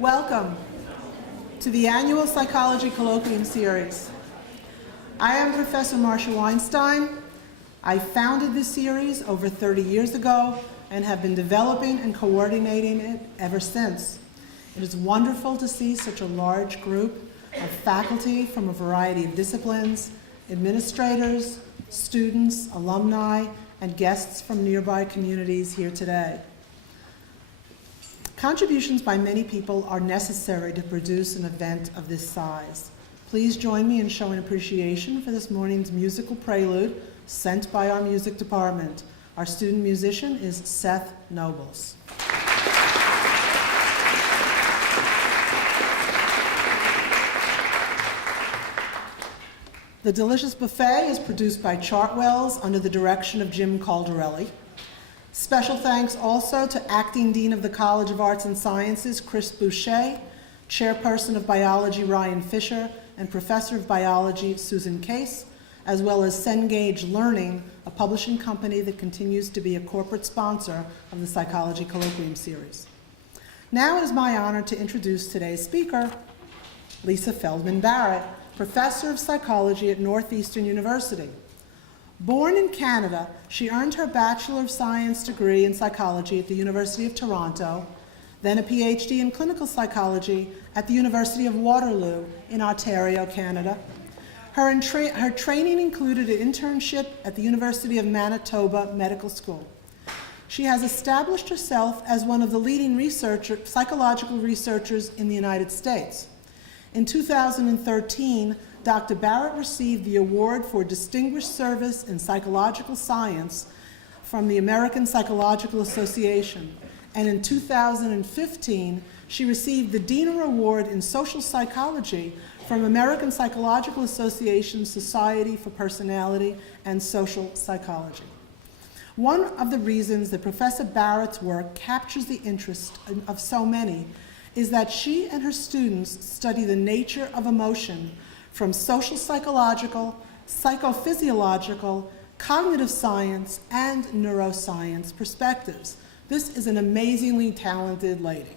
Welcome to the annual Psychology Colloquium Series. I am Professor Marcia Weinstein. I founded this series over 30 years ago and have been developing and coordinating it ever since. It is wonderful to see such a large group of faculty from a variety of disciplines, administrators, students, alumni, and guests from nearby communities here today. Contributions by many people are necessary to produce an event of this size. Please join me in showing appreciation for this morning's musical prelude sent by our music department. Our student musician is Seth Nobles. The delicious buffet is produced by Chartwells under the direction of Jim Caldarelli. Special thanks also to Acting Dean of the College of Arts and Sciences, Chris Boucher, Chairperson of Biology, Ryan Fisher, and Professor of Biology, Susan Case, as well as Cengage Learning, a publishing company that continues to be a corporate sponsor of the Psychology Colloquium Series. Now it is my honor to introduce today's speaker, Lisa Feldman Barrett, Professor of Psychology at Northeastern University. Born in Canada, she earned her Bachelor of Science degree in psychology at the University of Toronto, then a PhD in clinical psychology at the University of Waterloo in Ontario, Canada. Her training included an internship at the University of Manitoba Medical School. She has established herself as one of the leading psychological researchers in the United States. In 2013, Dr. Barrett received the Award for Distinguished Service in Psychological Science from the American Psychological Association, and in 2015, she received the Diener Award in Social Psychology from American Psychological Association Society for Personality and Social Psychology. One of the reasons that Professor Barrett's work captures the interest of so many is that she and her students study the nature of emotion from social psychological, psychophysiological, cognitive science, and neuroscience perspectives. This is an amazingly talented lady.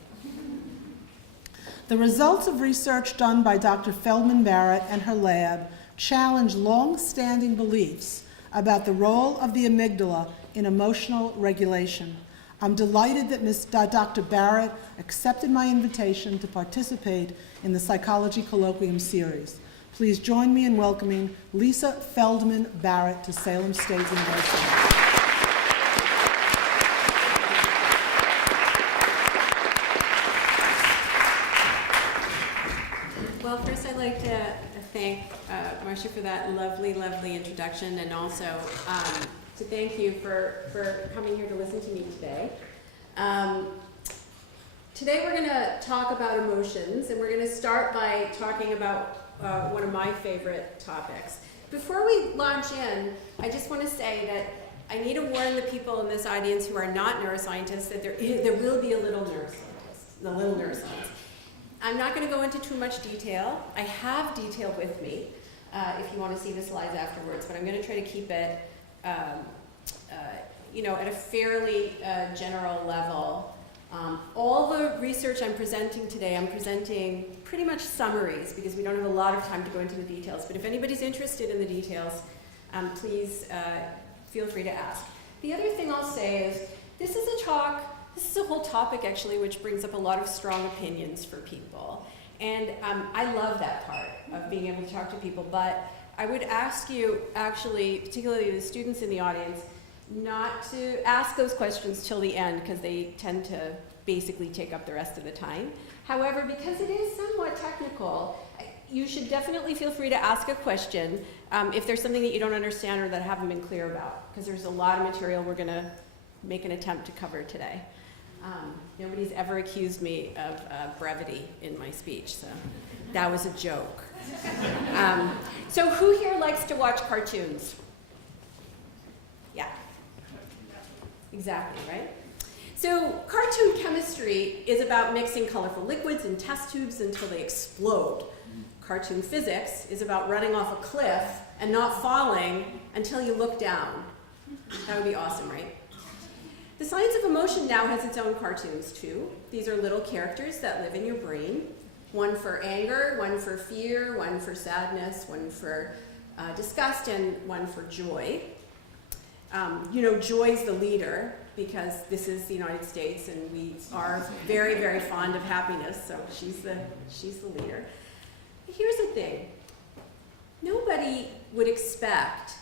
The results of research done by Dr. Feldman Barrett and her lab challenge long-standing beliefs about the role of the amygdala in emotional regulation. I'm delighted that Dr. Barrett accepted my invitation to participate in the Psychology Colloquium Series. Please join me in welcoming Lisa Feldman Barrett to Salem State University. Well, first I'd like to thank Marcia for that lovely, lovely introduction, and also to thank you for coming here to listen to me today. Today we're going to talk about emotions, and we're going to start by talking about one of my favorite topics. Before we launch in, I just want to say that I need to warn the people in this audience who are not neuroscientists that there will be a little neuroscience. I'm not going to go into too much detail. I have detail with me if you want to see the slides afterwards, but I'm going to try to keep it at a fairly general level. All the research I'm presenting today, I'm presenting pretty much summaries because we don't have a lot of time to go into the details. But if anybody's interested in the details, please feel free to ask. The other thing I'll say is this is a whole topic actually which brings up a lot of strong opinions for people. And I love that part of being able to talk to people, but I would ask you actually, particularly the students in the audience, not to ask those questions till the end because they tend to basically take up the rest of the time. However, because it is somewhat technical, you should definitely feel free to ask a question if there's something that you don't understand or that I haven't been clear about, because there's a lot of material we're going to make an attempt to cover today. Nobody's ever accused me of brevity in my speech, so that was a joke. So who here likes to watch cartoons? Yeah. Exactly, right? So cartoon chemistry is about mixing colorful liquids in test tubes until they explode. Cartoon physics is about running off a cliff and not falling until you look down. That would be awesome, right? The science of emotion now has its own cartoons too. These are little characters that live in your brain. One for anger, one for fear, one for sadness, one for disgust, and one for joy. You know, joy's the leader because this is the United States and we are very, very fond of happiness, so she's the leader. Here's the thing. Nobody would expect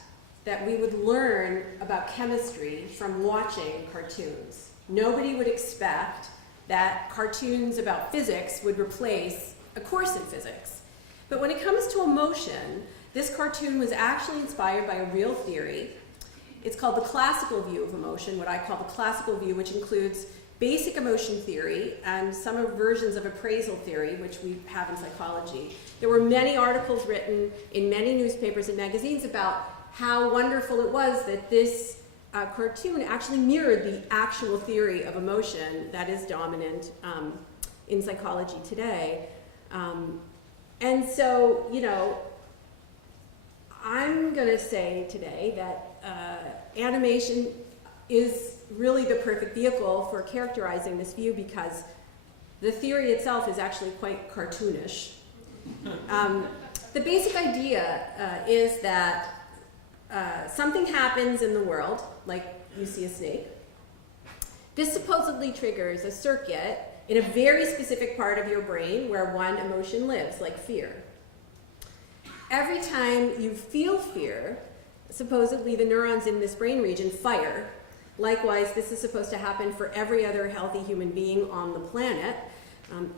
that we would learn about chemistry from watching cartoons. Nobody would expect that cartoons about physics would replace a course in physics. But when it comes to emotion, this cartoon was actually inspired by a real theory. It's called the classical view of emotion, what I call the classical view, which includes basic emotion theory and some versions of appraisal theory, which we have in psychology. There were many articles written in many newspapers and magazines about how wonderful it was that this cartoon actually mirrored the actual theory of emotion that is dominant in psychology today. And so, you know, I'm going to say today that animation is really the perfect vehicle for characterizing this view because the theory itself is actually quite cartoonish. The basic idea is that something happens in the world, like you see a snake. This supposedly triggers a circuit in a very specific part of your brain where one emotion lives, like fear. Every time you feel fear, supposedly the neurons in this brain region fire. Likewise, this is supposed to happen for every other healthy human being on the planet,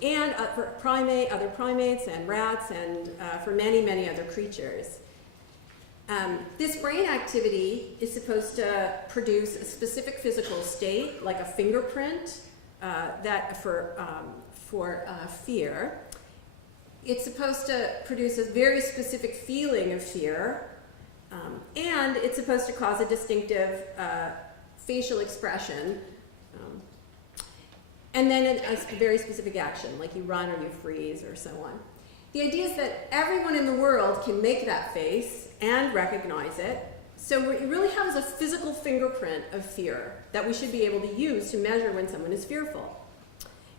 and for other primates and rats, and for many, many other creatures. This brain activity is supposed to produce a specific physical state, like a fingerprint, for fear. It's supposed to produce a very specific feeling of fear, and it's supposed to cause a distinctive facial expression, and then a very specific action, like you run or you freeze or so on. The idea is that everyone in the world can make that face and recognize it, so it really has a physical fingerprint of fear that we should be able to use to measure when someone is fearful.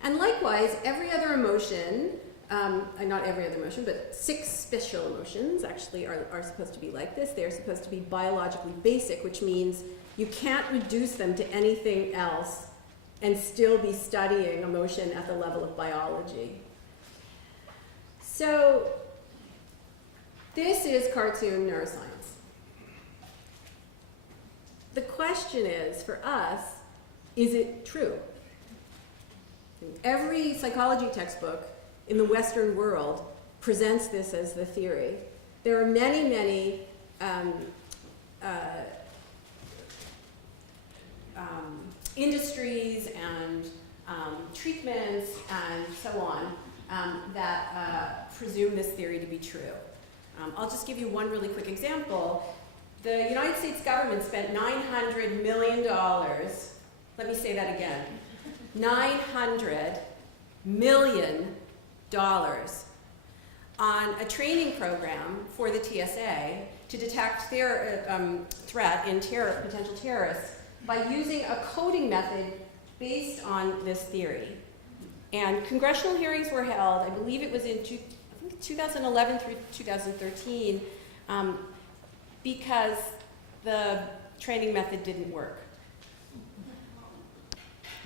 And likewise, every other emotion, not every other emotion, but 6 special emotions actually are supposed to be like this. They're supposed to be biologically basic, which means you can't reduce them to anything else and still be studying emotion at the level of biology. So this is cartoon neuroscience. The question is, for us, is it true? Every psychology textbook in the Western world presents this as the theory. There are many, many industries and treatments and so on that presume this theory to be true. I'll just give you one really quick example. The United States government spent $900 million. Let me say that again. $900 million on a training program for the TSA to detect threat in potential terrorists by using a coding method based on this theory. And congressional hearings were held, I believe it was in 2011 through 2013, because the training method didn't work.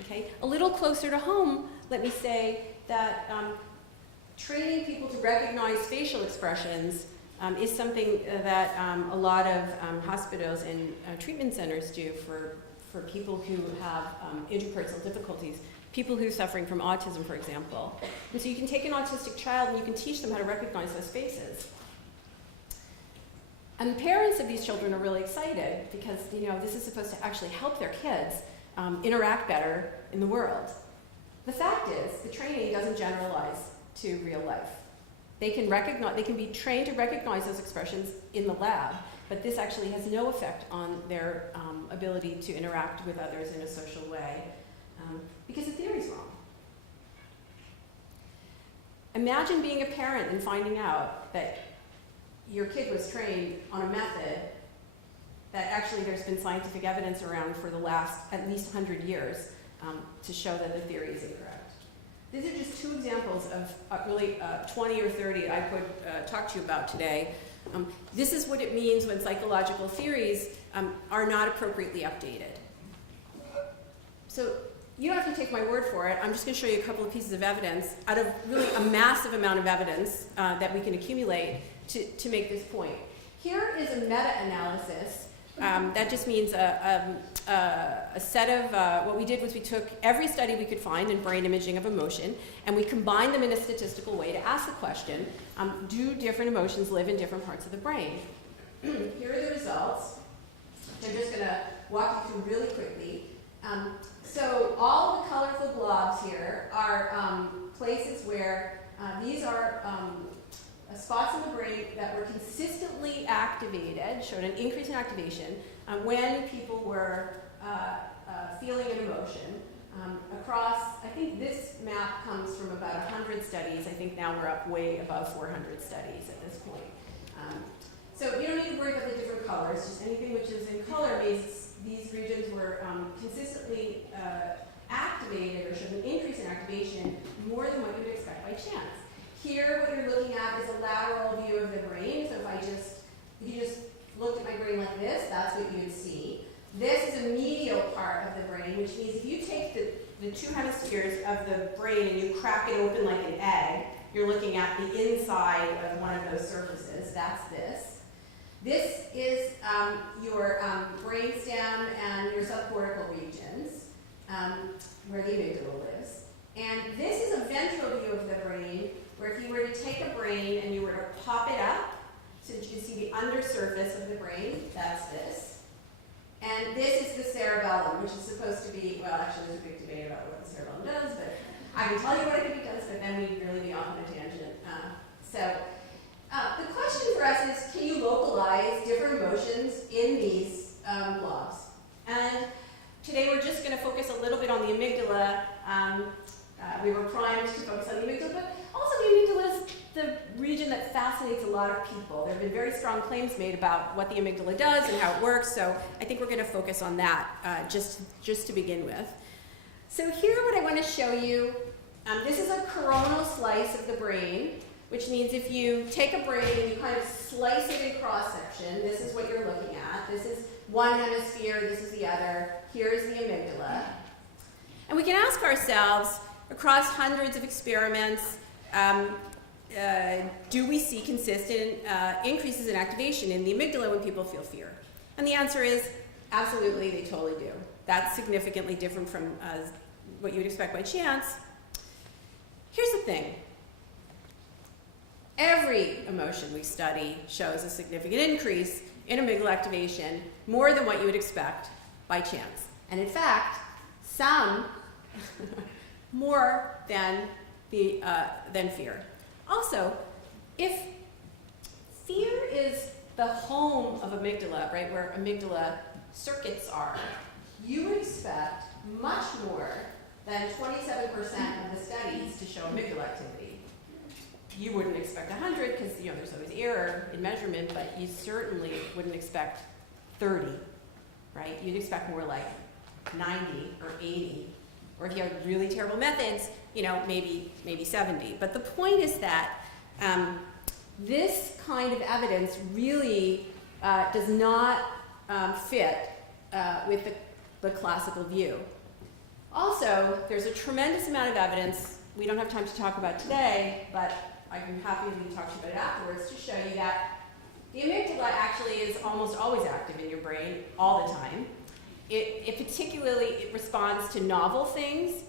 Okay? A little closer to home, let me say that training people to recognize facial expressions is something that a lot of hospitals and treatment centers do for people who have interpersonal difficulties, people who are suffering from autism, for example. And so you can take an autistic child and you can teach them how to recognize those faces. And the parents of these children are really excited because, you know, this is supposed to actually help their kids interact better in the world. The fact is, the training doesn't generalize to real life. They can be trained to recognize those expressions in the lab, but this actually has no effect on their ability to interact with others in a social way, because the theory's wrong. Imagine being a parent and finding out that your kid was trained on a method that actually there's been scientific evidence around for the last at least 100 years to show that the theory is incorrect. These are just two examples of really 20 or 30 I could talk to you about today. This is what it means when psychological theories are not appropriately updated. So you don't have to take my word for it. I'm just going to show you a couple of pieces of evidence out of really a massive amount of evidence that we can accumulate to make this point. Here is a meta-analysis. That just means a set of, what we did was we took every study we could find in brain imaging of emotion, and we combined them in a statistical way to ask the question, do different emotions live in different parts of the brain? Here are the results. I'm just going to walk you through really quickly. So all the colorful blobs here are places where these are spots in the brain that were consistently activated, showed an increase in activation when people were feeling an emotion. Across, I think this map comes from about 100 studies. I think now we're up way above 400 studies at this point. So you don't need to worry about the different colors. Just anything which is in color means these regions were consistently activated or showed an increase in activation more than what you would expect by chance. Here, what you're looking at is a lateral view of the brain. So if you just looked at my brain like this, that's what you would see. This is a medial part of the brain, which means if you take the two hemispheres of the brain and you crack it open like an egg, you're looking at the inside of one of those surfaces. That's this. This is your brainstem and your subcortical regions, where the amygdala lives. And this is a ventral view of the brain, where if you were to take a brain and you were to pop it up, so that you can see the undersurface of the brain, that's this. And this is the cerebellum, which is supposed to be, well, actually there's a big debate about what the cerebellum does, but I can tell you what I think it does, but then we'd really be off on a tangent. The question for us is, can you localize different emotions in these blobs? And today we're just going to focus a little bit on the amygdala. We were primed to focus on the amygdala, but also the amygdala is the region that fascinates a lot of people. There have been very strong claims made about what the amygdala does and how it works, so I think we're going to focus on that just to begin with. So here what I want to show you, this is a coronal slice of the brain, which means if you take a brain and you kind of slice it in cross-section, this is what you're looking at. This is one hemisphere, this is the other. Here's the amygdala. And we can ask ourselves, across hundreds of experiments, do we see consistent increases in activation in the amygdala when people feel fear? And the answer is absolutely, they totally do. That's significantly different from what you would expect by chance. Here's the thing. Every emotion we study shows a significant increase in amygdala activation, more than what you would expect by chance. And in fact, some more than fear. Also, if fear is the home of amygdala, right, where amygdala circuits are, you would expect much more than 27% of the studies to show amygdala activity. You wouldn't expect 100 because there's always error in measurement, but you certainly wouldn't expect 30, right? You'd expect more like 90 or 80, or if you have really terrible methods, maybe 70. But the point is that this kind of evidence really does not fit with the classical view. Also, there's a tremendous amount of evidence we don't have time to talk about today, but I'm happy to talk to you about it afterwards to show you that the amygdala actually is almost always active in your brain all the time. It responds to novel things,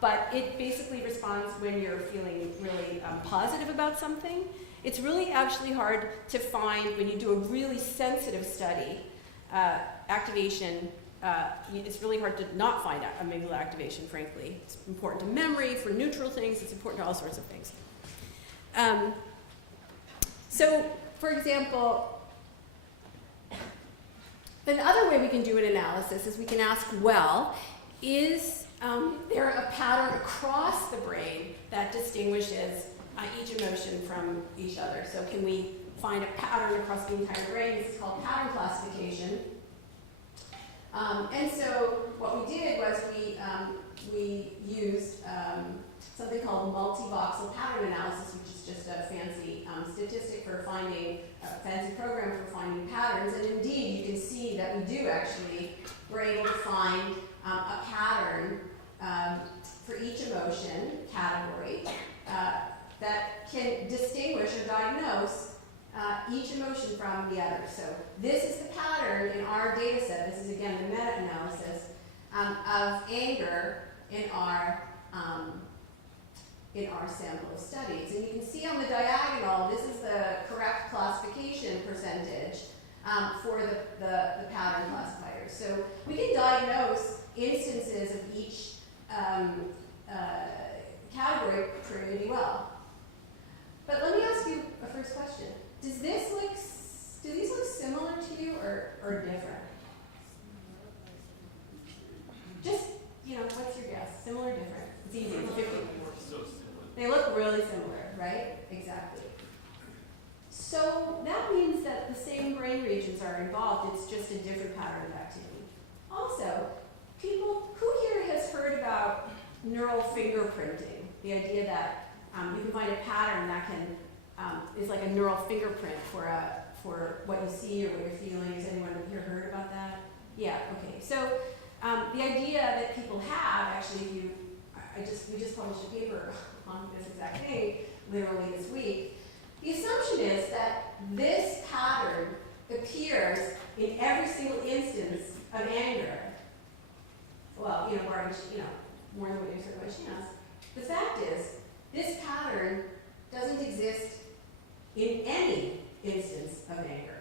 but it basically responds when you're feeling really positive about something. It's really actually hard to find when you do a really sensitive study, activation. It's really hard to not find amygdala activation, frankly. It's important to memory, for neutral things, it's important to all sorts of things. So, for example, another way we can do an analysis is we can ask, well, is there a pattern across the brain that distinguishes each emotion from each other? So can we find a pattern across the entire brain. This is called pattern classification. And so what we did was we used something called multi-voxel pattern analysis, which is just a fancy statistic for finding, a fancy program for finding patterns. And indeed, you can see that we do actually, we're able to find a pattern for each emotion category that can distinguish or diagnose each emotion from the other. So this is the pattern in our data set. This is again the meta-analysis of anger in our sample of studies. And you can see on the diagonal, this is the correct classification percentage for the pattern classifiers. So we can diagnose instances of each category pretty well. But let me ask you a first question. Do these look similar to you or different? Just, what's your guess? Similar or different? It's easy, it's 50. They look really similar, right? Exactly. So that means that the same brain regions are involved, it's just a different pattern of activity. Also, people, who here has heard about neural fingerprinting? The idea that you can find a pattern that can is like a neural fingerprint for what you see or what you're feeling. Has anyone here heard about that? Yeah. Okay. So the idea that people have actually, we just published a paper on this exact thing literally this week. The assumption is that this pattern appears in every single instance of anger. Well, more than what you said by chance. The fact is, this pattern doesn't exist in any instance of anger.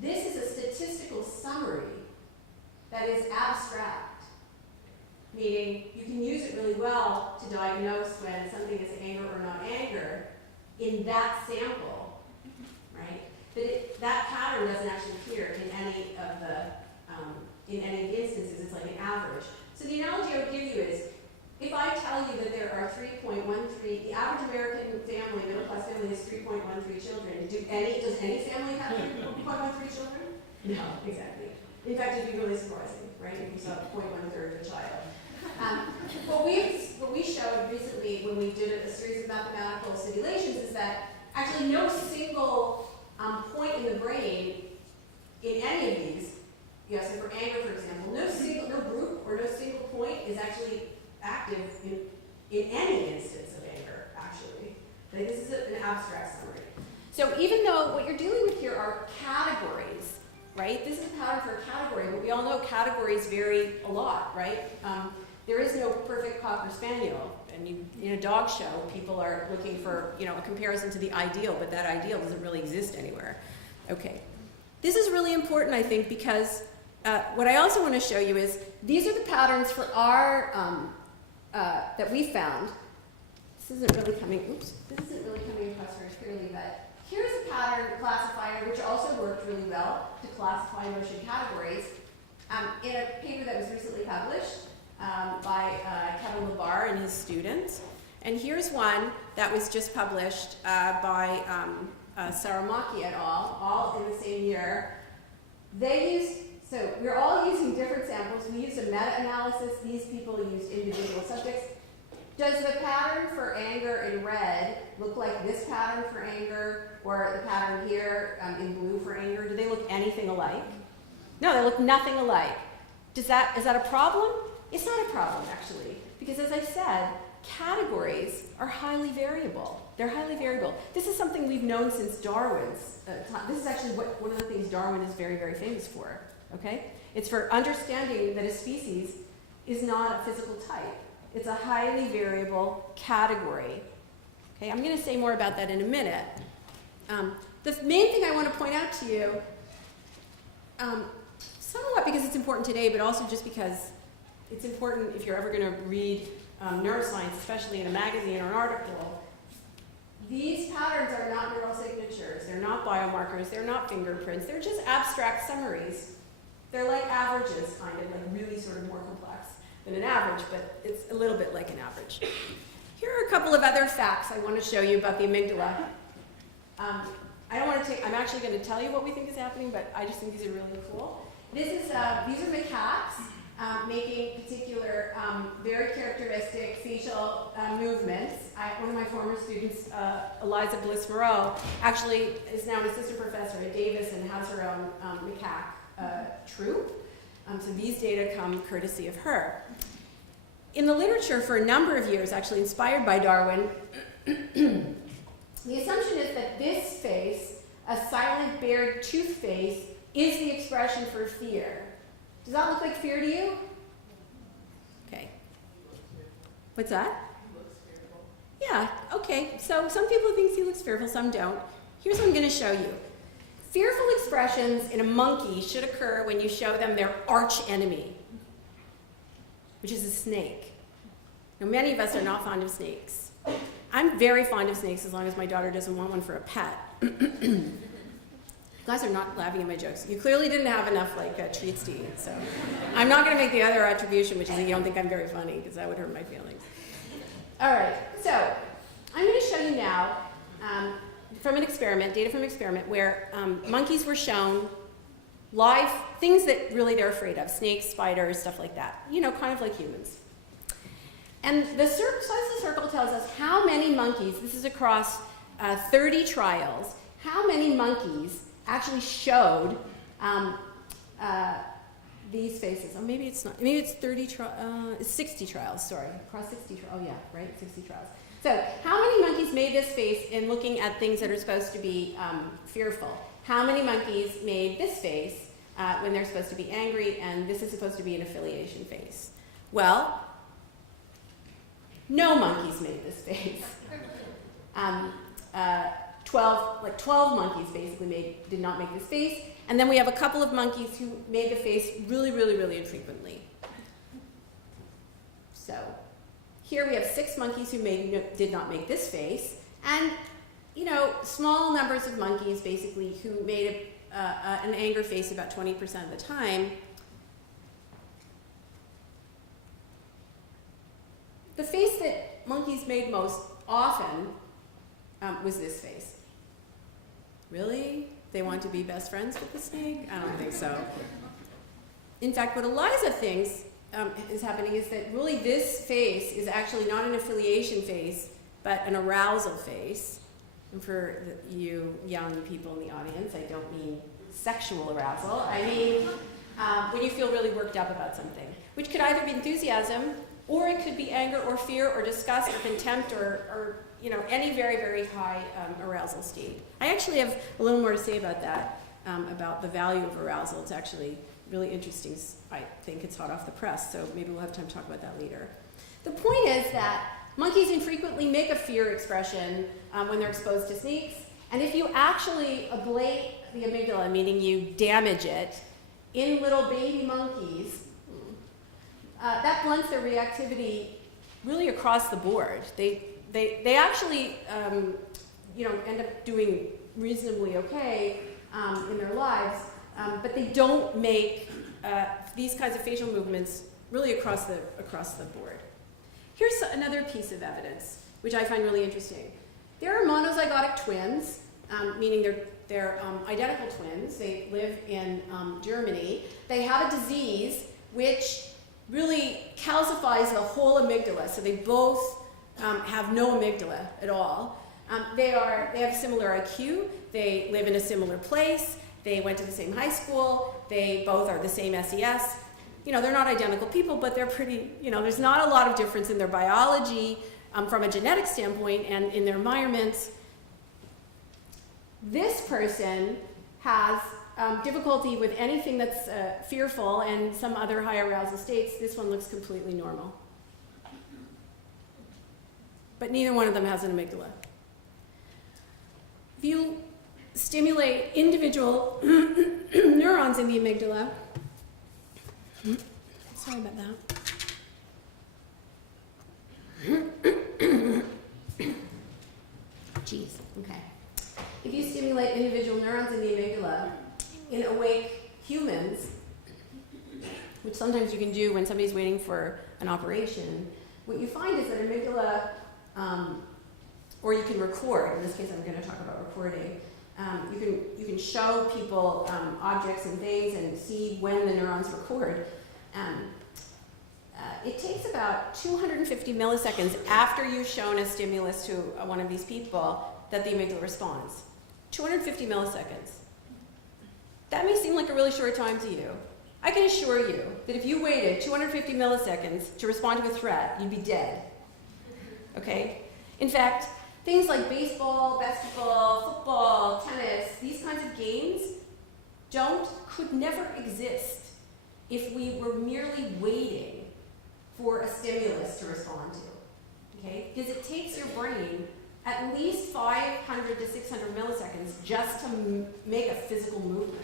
This is a statistical summary that is abstract, meaning you can use it really well to diagnose when something is anger or not anger in that sample, right? But that pattern doesn't actually appear in any of the instances. It's like an average. So the analogy I would give you is, if I tell you that there are 3.13, the average American family, middle-class family, has 3.13 children. Does any family have 3.13 children? No, exactly. In fact, it'd be really surprising, right? If you saw 0.1 of a child. What we showed recently when we did a series of mathematical simulations is that actually no single point in the brain in any of these, so for anger, for example, no group or no single point is actually active in any instance of anger, actually. Like, this is an abstract summary. So even though what you're dealing with here are categories, right? This is a pattern for a category, but we all know categories vary a lot, right? There is no perfect Cocker Spaniel. And in a dog show, people are looking for, a comparison to the ideal, but that ideal doesn't really exist anywhere. Okay. This is really important, I think, because what I also want to show you is these are the patterns for our that we found. This isn't really coming across very clearly, but here's a pattern classifier which also worked really well to classify emotion categories in a paper that was recently published by Kevin LeBar and his students. And here's one that was just published by Saramaki et al., all in the same year. So we're all using different samples. We used a meta-analysis. These people used individual subjects. Does the pattern for anger in red look like this pattern for anger, or the pattern here in blue for anger? Do they look anything alike? No, they look nothing alike. Is that a problem? It's not a problem, actually, because as I said, categories are highly variable. They're highly variable. This is something we've known since Darwin's time. This is actually one of the things Darwin is very, very famous for. Okay? It's for understanding that a species is not a physical type. It's a highly variable category. Okay? I'm going to say more about that in a minute. The main thing I want to point out to you, somewhat because it's important today, but also just because it's important if you're ever going to read neuroscience, especially in a magazine or an article. These patterns are not neural signatures. They're not biomarkers. They're not fingerprints. They're just abstract summaries. They're like averages, kind of, like really sort of more complex than an average, but it's a little bit like an average. Here are a couple of other facts I want to show you about the amygdala. I don't want to take, I'm actually going to tell you what we think is happening, but I just think these are really cool. These are macaques making particular, very characteristic facial movements. One of my former students, Eliza Bliss-Moreau, actually is now an assistant professor at Davis and has her own macaque troupe. So these data come courtesy of her. In the literature for a number of years, actually inspired by Darwin, the assumption is that this face, a silent, bared tooth face, is the expression for fear. Does that look like fear to you? Okay. What's that? He looks fearful. Yeah, okay. So some people think he looks fearful, some don't. Here's what I'm going to show you. Fearful expressions in a monkey should occur when you show them their arch enemy, which is a snake. Now, many of us are not fond of snakes. I'm very fond of snakes as long as my daughter doesn't want one for a pet. You guys are not laughing at my jokes. You clearly didn't have enough treats to eat, so I'm not going to make the other attribution, which is that you don't think I'm very funny, because that would hurt my feelings. All right, so I'm going to show you now from an experiment, data from an experiment, where monkeys were shown live things that really they're afraid of, snakes, spiders, stuff like that, you know, kind of like humans. And the size of the circle tells us how many monkeys, this is across 30 trials, how many monkeys actually showed these faces. Oh, maybe it's not, maybe it's 60 trials, sorry, across 60 trials, oh yeah, right, 60 trials. So how many monkeys made this face in looking at things that are supposed to be fearful? How many monkeys made this face when they're supposed to be angry, and this is supposed to be an affiliation face? Well, no monkeys made this face. 12 monkeys basically did not make this face, and then we have a couple of monkeys who made the face really, really, really infrequently. So here we have 6 monkeys who did not make this face, and you know, small numbers of monkeys basically who made an anger face about 20% of the time. The face that monkeys made most often was this face. Really? They want to be best friends with the snake? I don't think so. In fact, what Eliza thinks is happening is that really this face is actually not an affiliation face, but an arousal face. And for you young people in the audience, I don't mean sexual arousal. I mean when you feel really worked up about something, which could either be enthusiasm, or it could be anger or fear or disgust or contempt or you know, any very, very high arousal state. I actually have a little more to say about that, about the value of arousal. It's actually really interesting. I think it's hot off the press, so maybe we'll have time to talk about that later. The point is that monkeys infrequently make a fear expression when they're exposed to snakes, and if you actually ablate the amygdala, meaning you damage it, in little baby monkeys, that blunts their reactivity really across the board. They actually, you know, end up doing reasonably okay in their lives, but they don't make these kinds of facial movements really across the board. Here's another piece of evidence, which I find really interesting. There are monozygotic twins, meaning they're identical twins. They live in Germany. They have a disease which really calcifies the whole amygdala, so they both have no amygdala at all. They have similar IQ, they live in a similar place, they went to the same high school, they both are the same SES. You know, they're not identical people, but they're pretty, you know, there's not a lot of difference in their biology from a genetic standpoint and in their environments. This person has difficulty with anything that's fearful and some other high arousal states. This one looks completely normal. But neither one of them has an amygdala. If you stimulate individual neurons in the amygdala, sorry about that. Jeez, okay. If you stimulate individual neurons in the amygdala in awake humans, which sometimes you can do when somebody's waiting for an operation, what you find is that amygdala or you can record. In this case, I'm going to talk about recording. You can show people objects and things and see when the neurons record. It takes about 250 milliseconds after you've shown a stimulus to one of these people that the amygdala responds. 250 milliseconds. That may seem like a really short time to you. I can assure you that if you waited 250 milliseconds to respond to a threat, you'd be dead. Okay? In fact, things like baseball, basketball, football, tennis, these kinds of games could never exist if we were merely waiting for a stimulus to respond to. Okay? Because it takes your brain at least 500 to 600 milliseconds just to make a physical movement.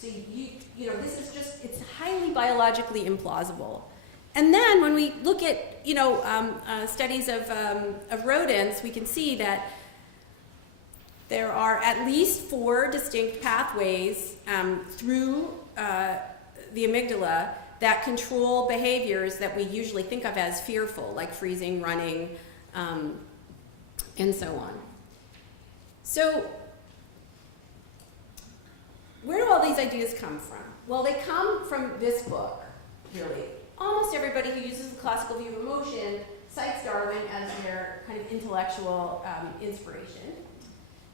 So this is just, it's highly biologically implausible. And then when we look at, studies of rodents, we can see that there are at least 4 distinct pathways through the amygdala that control behaviors that we usually think of as fearful, like freezing, running, and so on. So, where do all these ideas come from? Well, they come from this book, really. Almost everybody who uses the classical view of emotion cites Darwin as their kind of intellectual inspiration.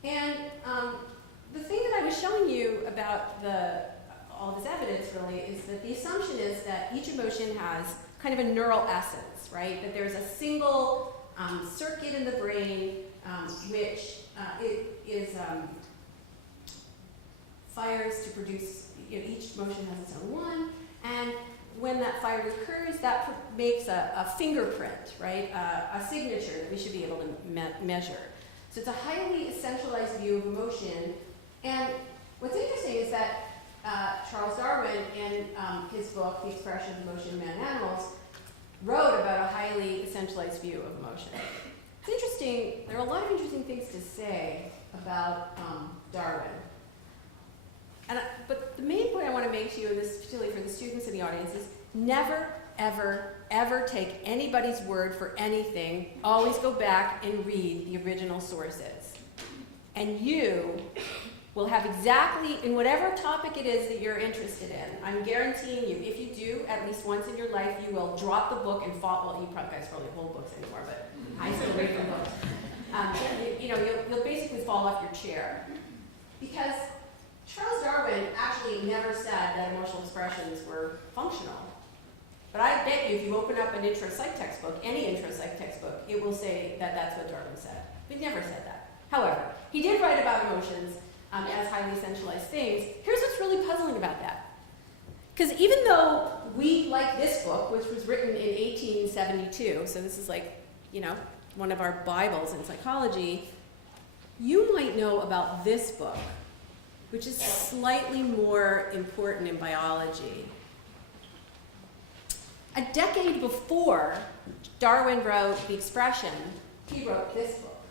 And the thing that I was showing you about all this evidence, really, is that the assumption is that each emotion has kind of a neural essence, right? That there's a single circuit in the brain which fires to produce, each motion has its own one, and when that fire occurs, that makes a fingerprint, right? A signature that we should be able to measure. So it's a highly essentialized view of emotion, and what's interesting is that Charles Darwin, in his book, The Expression of Emotion in Man and Animals, wrote about a highly essentialized view of emotion. It's interesting, there are a lot of interesting things to say about Darwin. But the main point I want to make to you, and this particularly for the students in the audience, is never, ever, ever take anybody's word for anything. Always go back and read the original sources. And you will have exactly, in whatever topic it is that you're interested in, I'm guaranteeing you, if you do, at least once in your life, you will drop the book and fall. Well, you guys probably hold books anymore, but I stay away from books. You'll basically fall off your chair. Because Charles Darwin actually never said that emotional expressions were functional. But I bet you if you open up an intro psych textbook, any intro psych textbook, it will say that that's what Darwin said. But he never said that. However, he did write about emotions as highly essentialized things. Here's what's really puzzling about that. Because even though we like this book, which was written in 1872, so this is like, one of our Bibles in psychology, you might know about this book, which is slightly more important in biology. A decade before Darwin wrote The Expression, he wrote this book.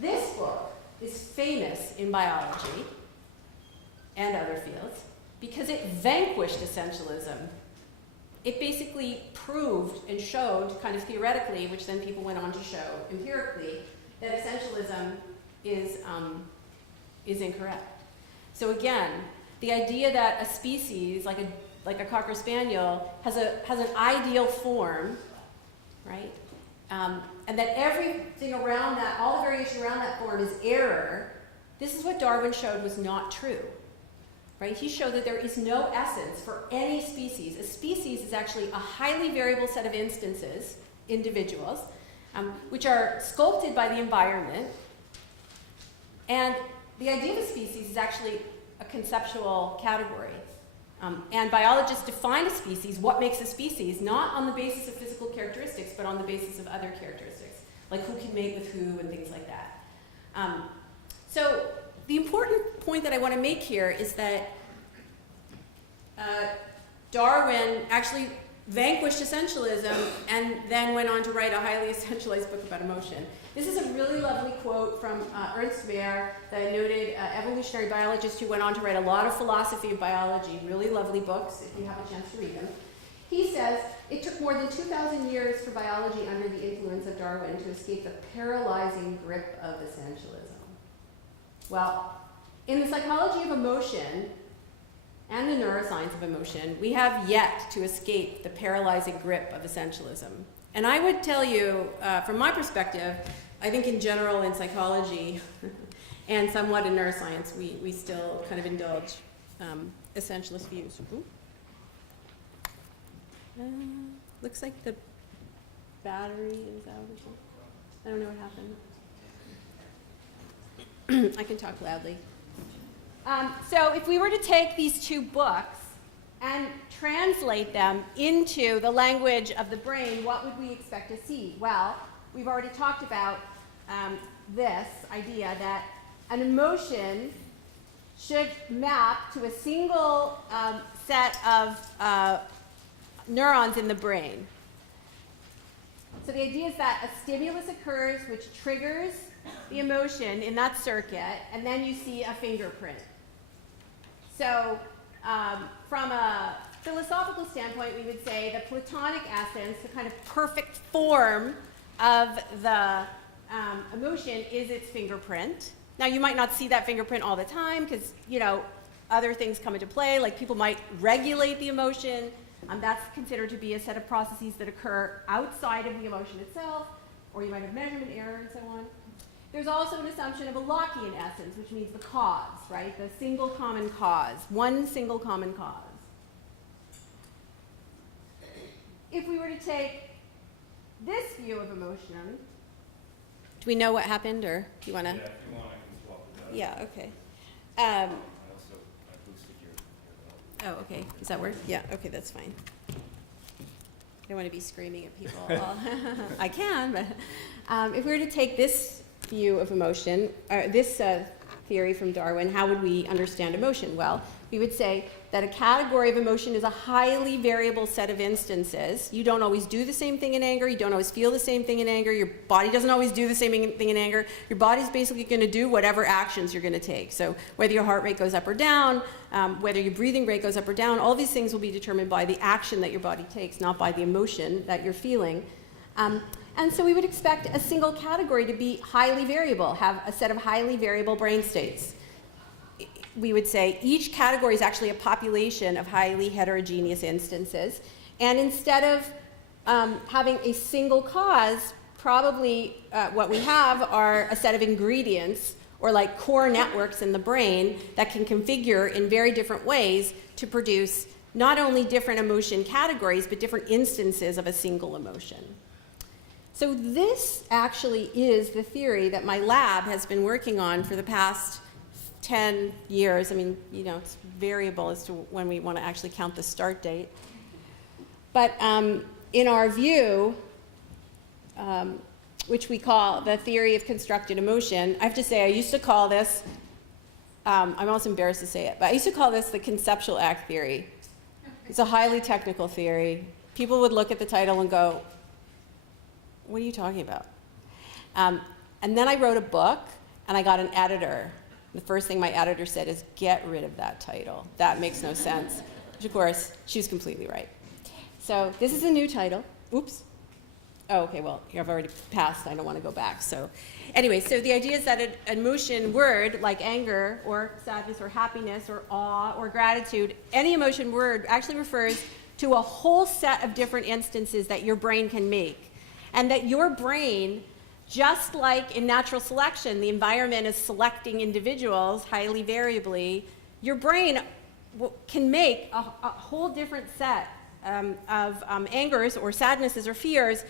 This book is famous in biology and other fields because it vanquished essentialism. It basically proved and showed, kind of theoretically, which then people went on to show empirically, that essentialism is incorrect. So again, the idea that a species, like a Cocker Spaniel, has an ideal form, right? And that everything around that, all the variation around that form is error, this is what Darwin showed was not true, right? He showed that there is no essence for any species. A species is actually a highly variable set of instances, individuals, which are sculpted by the environment. And the idea of a species is actually a conceptual category. And biologists define a species, what makes a species, not on the basis of physical characteristics, but on the basis of other characteristics, like who can mate with who and things like that. So the important point that I want to make here is that Darwin actually vanquished essentialism and then went on to write a highly essentialized book about emotion. This is a really lovely quote from Ernst Mayr, the noted evolutionary biologist who went on to write a lot of philosophy of biology, really lovely books if you have a chance to read them. He says, it took more than 2,000 years for biology under the influence of Darwin to escape the paralyzing grip of essentialism. Well, in the psychology of emotion and the neuroscience of emotion, we have yet to escape the paralyzing grip of essentialism. And I would tell you, from my perspective, I think in general in psychology and somewhat in neuroscience, we still kind of indulge essentialist views. Looks like the battery is out or something. I don't know what happened. I can talk loudly. So if we were to take these two books and translate them into the language of the brain, what would we expect to see? Well, we've already talked about this idea that an emotion should map to a single set of neurons in the brain. So the idea is that a stimulus occurs which triggers the emotion in that circuit, and then you see a fingerprint. So from a philosophical standpoint, we would say the Platonic essence, the kind of perfect form of the emotion, is its fingerprint. Now, you might not see that fingerprint all the time because, you know, other things come into play, like people might regulate the emotion. That's considered to be a set of processes that occur outside of the emotion itself, or you might have measurement error and so on. There's also an assumption of a Lockean essence, which means the cause, right? The single common cause, one single common cause. If we were to take this view of emotion, do we know what happened, or do you want to? Yeah, if you want, I can swap it out. Yeah, okay. I also boosted your Oh, okay. Does that work? Yeah, okay, that's fine. I don't want to be screaming at people. I can, but if we were to take this view of emotion, or this theory from Darwin, how would we understand emotion? Well, we would say that a category of emotion is a highly variable set of instances. You don't always do the same thing in anger. You don't always feel the same thing in anger. Your body doesn't always do the same thing in anger. Your body's basically going to do whatever actions you're going to take. So whether your heart rate goes up or down, whether your breathing rate goes up or down, all these things will be determined by the action that your body takes, not by the emotion that you're feeling. And so we would expect a single category to be highly variable, have a set of highly variable brain states. We would say each category is actually a population of highly heterogeneous instances. And instead of having a single cause, probably what we have are a set of ingredients, or like core networks in the brain that can configure in very different ways to produce not only different emotion categories, but different instances of a single emotion. So this actually is the theory that my lab has been working on for the past 10 years. I mean, you know, it's variable as to when we want to actually count the start date. But in our view, which we call the theory of constructed emotion, I have to say I used to call this, I'm almost embarrassed to say it, but I used to call this the conceptual act theory. It's a highly technical theory. People would look at the title and go, what are you talking about? And then I wrote a book, and I got an editor. The first thing my editor said is, get rid of that title. That makes no sense. Which, of course, she was completely right. So this is a new title. Oops. Oh, okay, well, I've already passed. I don't want to go back. So anyway, so the idea is that an emotion word, like anger or sadness or happiness or awe or gratitude, any emotion word actually refers to a whole set of different instances that your brain can make. And that your brain, just like in natural selection, the environment is selecting individuals highly variably, your brain can make a whole different set of angers or sadnesses or fears.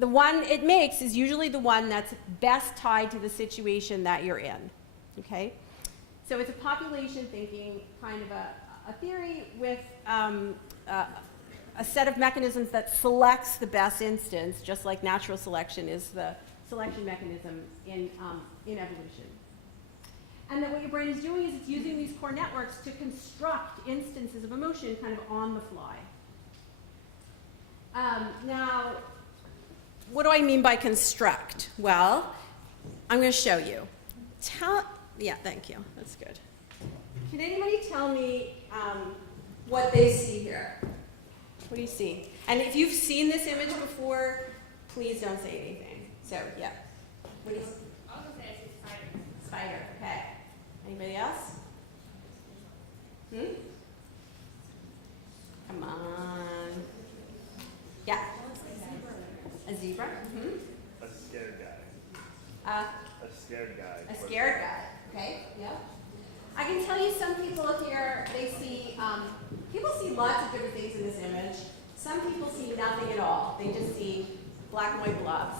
The one it makes is usually the one that's best tied to the situation that you're in, okay? So it's a population thinking kind of a theory with a set of mechanisms that selects the best instance, just like natural selection is the selection mechanism in evolution. And that what your brain is doing is it's using these core networks to construct instances of emotion kind of on the fly. Now, what do I mean by construct? Well, I'm going to show you. Yeah, thank you. That's good. Can anybody tell me what they see here? What do you see? And if you've seen this image before, please don't say anything. So, yeah. What do you see? I was gonna say I see spider. Spider, okay. Anybody else? Come on. Yeah. A zebra? A scared guy. A scared guy. A scared guy. Okay, yeah. I can tell you some people here, they see, people see lots of different things in this image. Some people see nothing at all. They just see black and white blobs.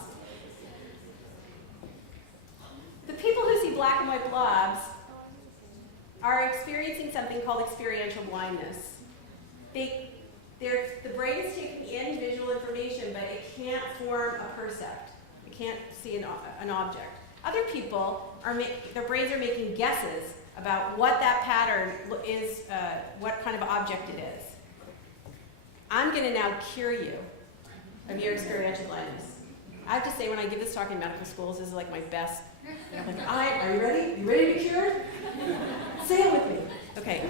The people who see black and white blobs are experiencing something called experiential blindness. The brain is taking in visual information, but it can't form a percept. It can't see an object. Other people, their brains are making guesses about what that pattern is, what kind of object it is. I'm going to now cure you of your experiential blindness. I have to say, when I give this talk in medical schools, this is like my best. I'm like, all right, are you ready? You ready to be cured? Say it with me. Okay,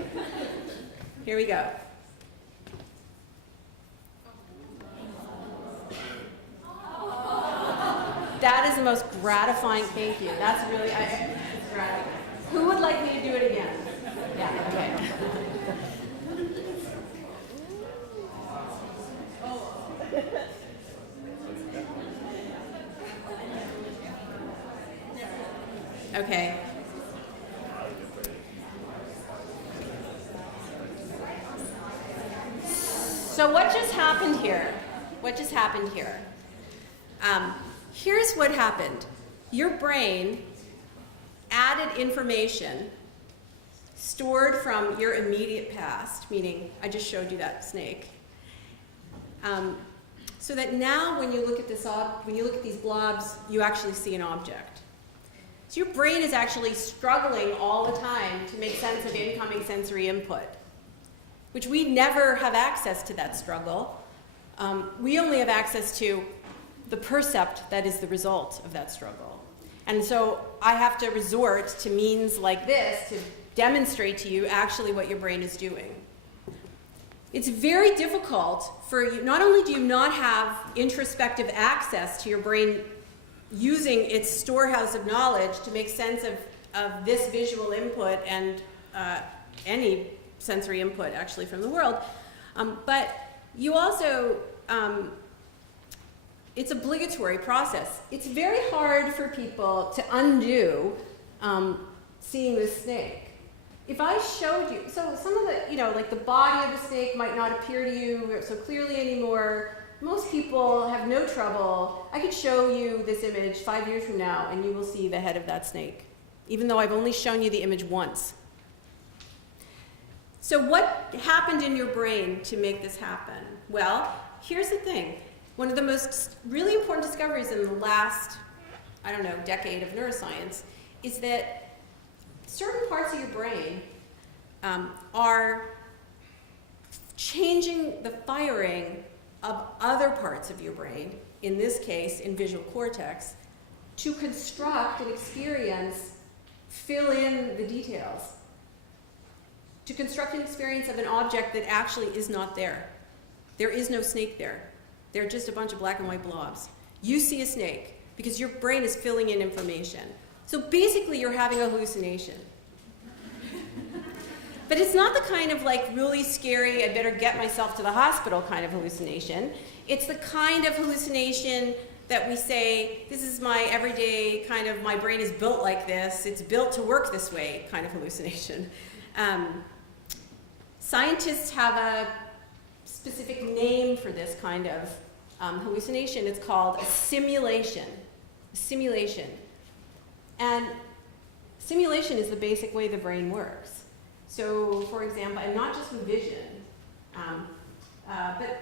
here we go. That is the most gratifying, thank you. That's really, it's gratifying. Who would like me to do it again? Yeah, okay. Okay. So what just happened here? What just happened here? Here's what happened. Your brain added information stored from your immediate past, meaning I just showed you that snake, so that now when you look at these blobs, you actually see an object. So your brain is actually struggling all the time to make sense of incoming sensory input, which we never have access to that struggle. We only have access to the percept that is the result of that struggle. And so I have to resort to means like this to demonstrate to you actually what your brain is doing. It's very difficult for you, not only do you not have introspective access to your brain using its storehouse of knowledge to make sense of this visual input and any sensory input actually from the world, but you also, it's an obligatory process. It's very hard for people to undo seeing this snake. If I showed you, so some of the, like the body of the snake might not appear to you so clearly anymore. Most people have no trouble. I could show you this image 5 years from now and you will see the head of that snake, even though I've only shown you the image once. So what happened in your brain to make this happen? Well, here's the thing. One of the most really important discoveries in the last, decade of neuroscience is that certain parts of your brain are changing the firing of other parts of your brain, in this case, in visual cortex, to construct an experience, fill in the details, to construct an experience of an object that actually is not there. There is no snake there. They're just a bunch of black and white blobs. You see a snake because your brain is filling in information. So basically you're having a hallucination. But it's not the kind of like really scary, I better get myself to the hospital kind of hallucination. It's the kind of hallucination that we say, this is my everyday kind of, my brain is built like this, it's built to work this way kind of hallucination. Scientists have a specific name for this kind of hallucination. It's called a simulation. And simulation is the basic way the brain works. So, for example, and not just with vision, but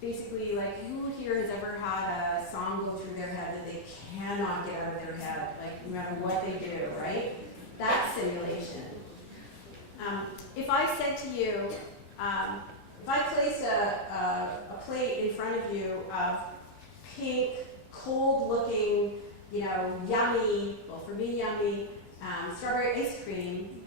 basically, like, who here has ever had a song go through their head that they cannot get out of their head, like, no matter what they do, right? That's simulation. If I said to you, if I placed a plate in front of you of pink, cold-looking, yummy, well, for me, yummy, strawberry ice cream,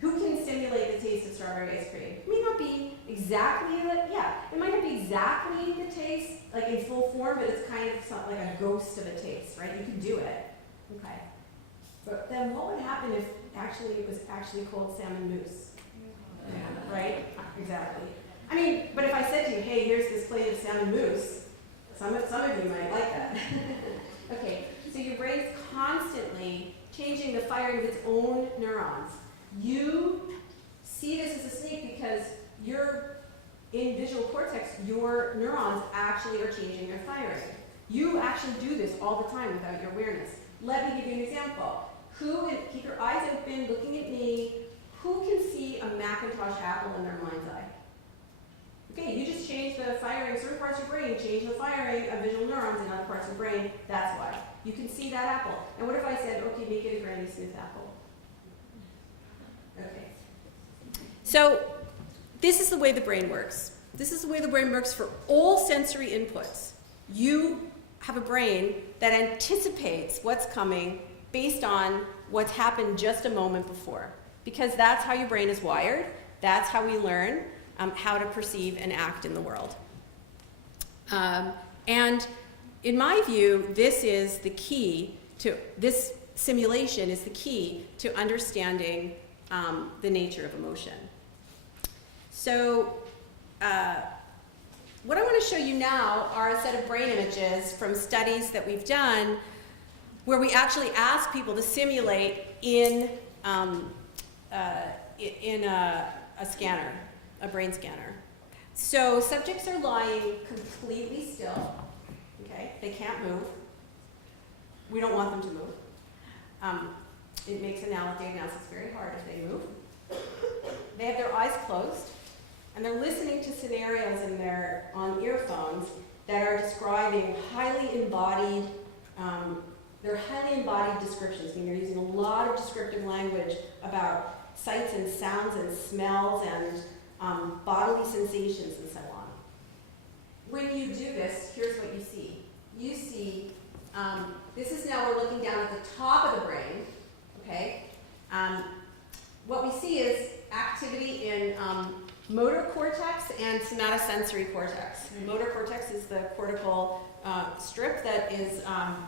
Who can simulate the taste of strawberry ice cream? It may not be exactly it might not be exactly the taste, like in full form, but it's kind of like a ghost of a taste, right? You can do it. Okay. But then what would happen if it was actually cold salmon mousse? Yeah, right? Exactly. I mean, but if I said to you, hey, here's this plate of salmon mousse, some of you might like that. Okay, so your brain's constantly changing the firing of its own neurons. You see this as a snake because in visual cortex, your neurons actually are changing their firing. You actually do this all the time without your awareness. Let me give you an example. Keep your eyes open, looking at me. Who can see a Macintosh apple in their mind's eye? Okay, you just change the firing, certain parts of your brain change the firing of visual neurons in other parts of the brain. That's why. You can see that apple. And what if I said, okay, make it a Granny Smith apple? Okay. So this is the way the brain works. This is the way the brain works for all sensory inputs. You have a brain that anticipates what's coming based on what's happened just a moment before. Because that's how your brain is wired. That's how we learn how to perceive and act in the world. And in my view, this simulation is the key to understanding the nature of emotion. So what I want to show you now are a set of brain images from studies that we've done where we actually ask people to simulate in a scanner, a brain scanner. So subjects are lying completely still, okay? They can't move. We don't want them to move. It makes diagnosis very hard if they move. They have their eyes closed, and they're listening to scenarios on earphones that are describing highly embodied descriptions. I mean, they're using a lot of descriptive language about sights and sounds and smells and bodily sensations and so on. When you do this, here's what you see. You see, this is now we're looking down at the top of the brain, okay? What we see is activity in motor cortex and somatosensory cortex. Motor cortex is the cortical strip that is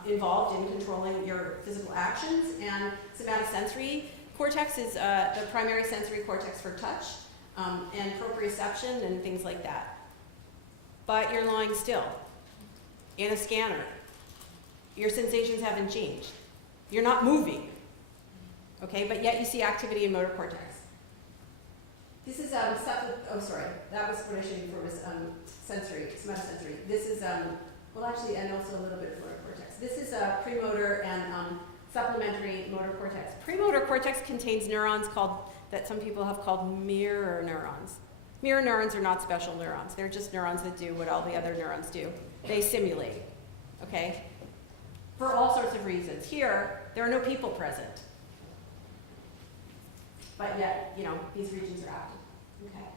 involved in controlling your physical actions, and somatosensory cortex is the primary sensory cortex for touch and proprioception and things like that. But you're lying still in a scanner. Your sensations haven't changed. You're not moving, okay? But yet you see activity in motor cortex. This is that was what I showed you before was sensory, somatosensory. This is and also a little bit of motor cortex. This is premotor and supplementary motor cortex. Premotor cortex contains neurons that some people have called mirror neurons. Mirror neurons are not special neurons. They're just neurons that do what all the other neurons do. They simulate, okay? For all sorts of reasons. Here, there are no people present. But yet, these regions are active. Okay.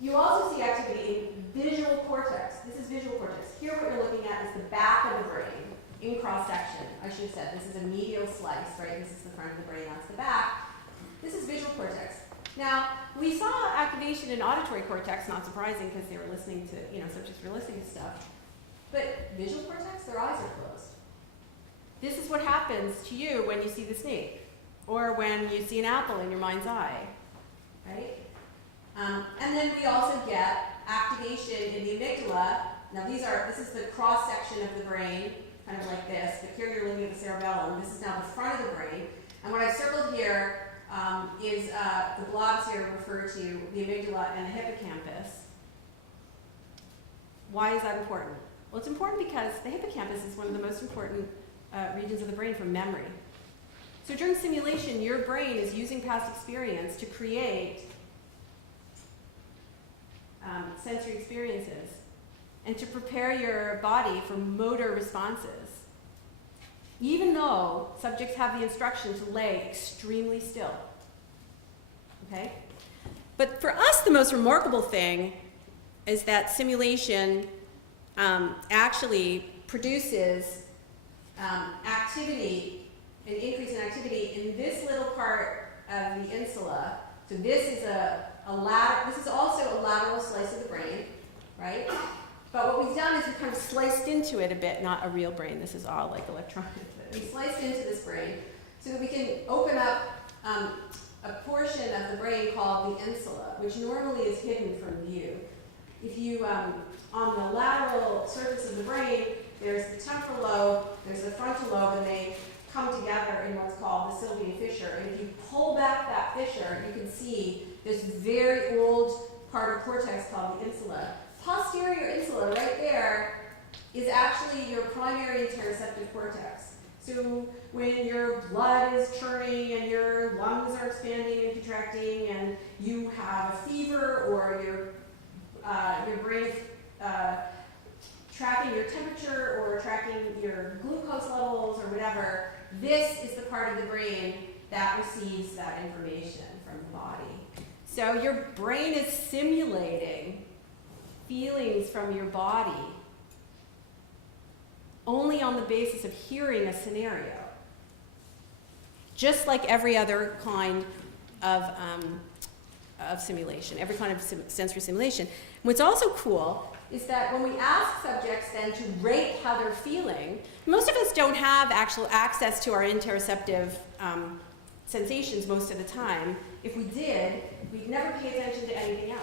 You also see activity in visual cortex. This is visual cortex. Here what you're looking at is the back of the brain in cross-section. I should have said this is a medial slice, right? This is the front of the brain, that's the back. This is visual cortex. Now, we saw activation in auditory cortex, not surprising because they were listening to, subjects were listening to stuff. But visual cortex, their eyes are closed. This is what happens to you when you see the snake, or when you see an apple in your mind's eye, right? And then we also get activation in the amygdala. Now this is the cross-section of the brain, kind of like this, but here you're looking at the cerebellum. This is now the front of the brain. And what I've circled here is the blobs here refer to the amygdala and the hippocampus. Why is that important? Well, it's important because the hippocampus is one of the most important regions of the brain for memory. So during simulation, your brain is using past experience to create sensory experiences and to prepare your body for motor responses, even though subjects have the instruction to lay extremely still. Okay? But for us, the most remarkable thing is that simulation actually produces activity, an increase in activity in this little part of the insula. So this is this is also a lateral slice of the brain, right? But what we've done is we've kind of sliced into it a bit, not a real brain. This is all like electronic. We sliced into this brain so that we can open up a portion of the brain called the insula, which normally is hidden from view. If you, on the lateral surface of the brain, there's the temporal lobe, there's the frontal lobe, and they come together in what's called the Sylvian fissure. And if you pull back that fissure, you can see this very old part of cortex called the insula. Posterior insula, right there, is actually your primary interoceptive cortex. So when your blood is churning and your lungs are expanding and contracting and you have a fever or your brain is tracking your temperature or tracking your glucose levels or whatever, this is the part of the brain that receives that information from the body. So your brain is simulating feelings from your body only on the basis of hearing a scenario, just like every other kind of simulation, every kind of sensory simulation. What's also cool is that when we ask subjects then to rate how they're feeling, most of us don't have actual access to our interoceptive sensations most of the time. If we did, we'd never pay attention to anything else.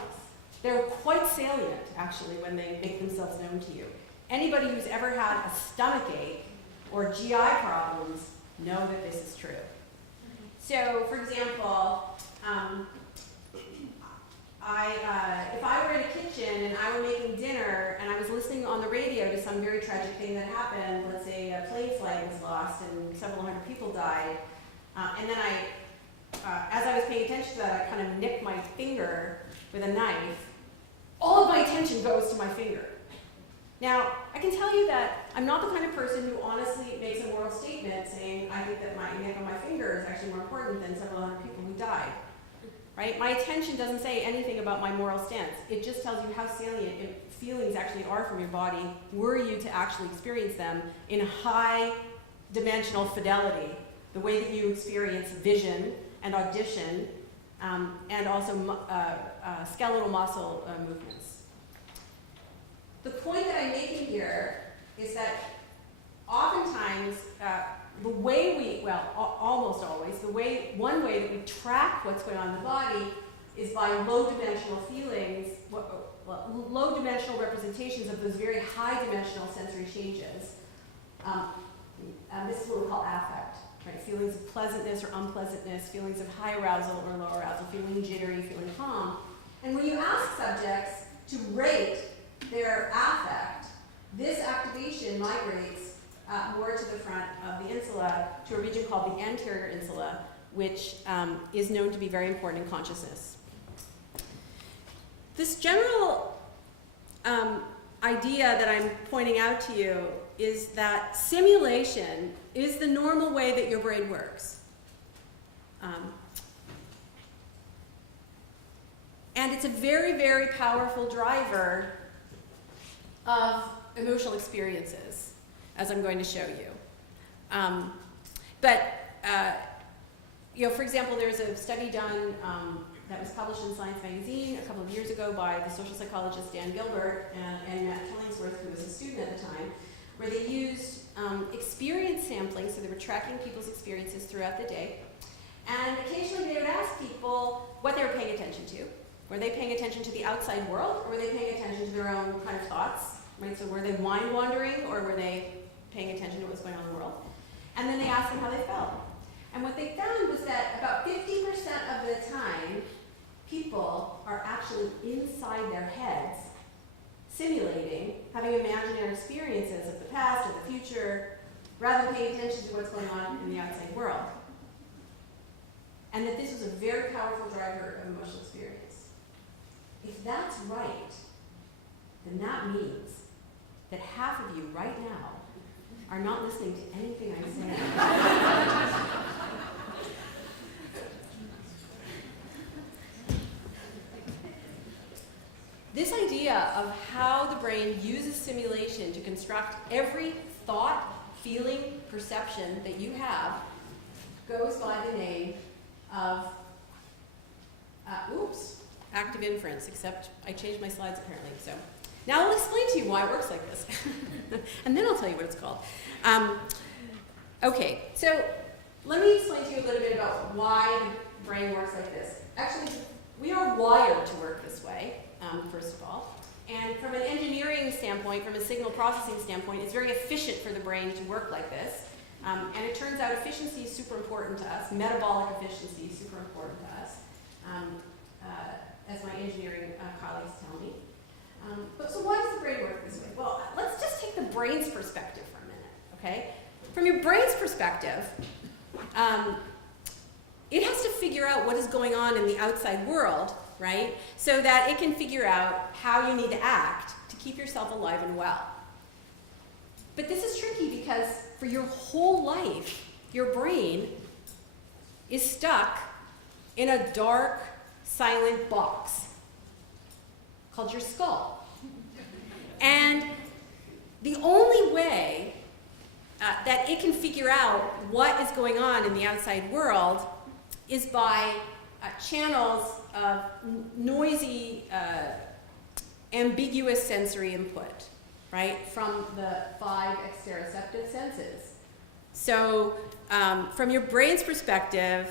They're quite salient, actually, when they make themselves known to you. Anybody who's ever had a stomach ache or GI problems know that this is true. So, for example, if I were in a kitchen and I were making dinner and I was listening on the radio to some very tragic thing that happened, let's say a plane flight was lost and several hundred people died, and then as I was paying attention to that, I kind of nicked my finger with a knife. All of my attention goes to my finger. Now, I can tell you that I'm not the kind of person who honestly makes a moral statement saying, I think that my nick on my finger is actually more important than several hundred people who died. Right? My attention doesn't say anything about my moral stance. It just tells you how salient feelings actually are from your body, were you to actually experience them in high dimensional fidelity, the way that you experience vision and audition, and also skeletal muscle movements. The point that I'm making here is that oftentimes the way we, well, almost always, one way that we track what's going on in the body is by low-dimensional feelings, low-dimensional representations of those very high-dimensional sensory changes. This is what we call affect, right? Feelings of pleasantness or unpleasantness, feelings of high arousal or low arousal, feeling jittery, feeling calm. And when you ask subjects to rate their affect, this activation migrates more to the front of the insula, to a region called the anterior insula, which is known to be very important in consciousness. This general idea that I'm pointing out to you is that simulation is the normal way that your brain works. And it's a very, very powerful driver of emotional experiences, as I'm going to show you. For example, there's a study done that was published in Science magazine a couple of years ago by the social psychologist Dan Gilbert and Matt Killingsworth, who was a student at the time, where they used experience sampling, so they were tracking people's experiences throughout the day, and occasionally they would ask people what they were paying attention to. Were they paying attention to the outside world, or were they paying attention to their own kind of thoughts? Right? So were they mind wandering, or were they paying attention to what's going on in the world? And then they asked them how they felt. And what they found was that about 50% of the time, people are actually inside their heads, simulating, having imaginary experiences of the past or the future, rather than paying attention to what's going on in the outside world. And that this was a very powerful driver of emotional experience. If that's right, then that means that half of you right now are not listening to anything I'm saying. This idea of how the brain uses simulation to construct every thought, feeling, perception that you have goes by the name of, active inference, except I changed my slides apparently. So now I'll explain to you why it works like this. And then I'll tell you what it's called. Okay, so let me explain to you a little bit about why the brain works like this. Actually, we are wired to work this way, first of all. And from an engineering standpoint, from a signal processing standpoint, it's very efficient for the brain to work like this. And it turns out efficiency is super important to us. Metabolic efficiency is super important to us, as my engineering colleagues tell me. But so why does the brain work this way? Well, let's just take the brain's perspective for a minute, okay? From your brain's perspective, it has to figure out what is going on in the outside world, right? So that it can figure out how you need to act to keep yourself alive and well. But this is tricky because for your whole life, your brain is stuck in a dark, silent box called your skull. And the only way that it can figure out what is going on in the outside world is by channels of noisy, ambiguous sensory input, right, from the 5 exteroceptive senses. So from your brain's perspective,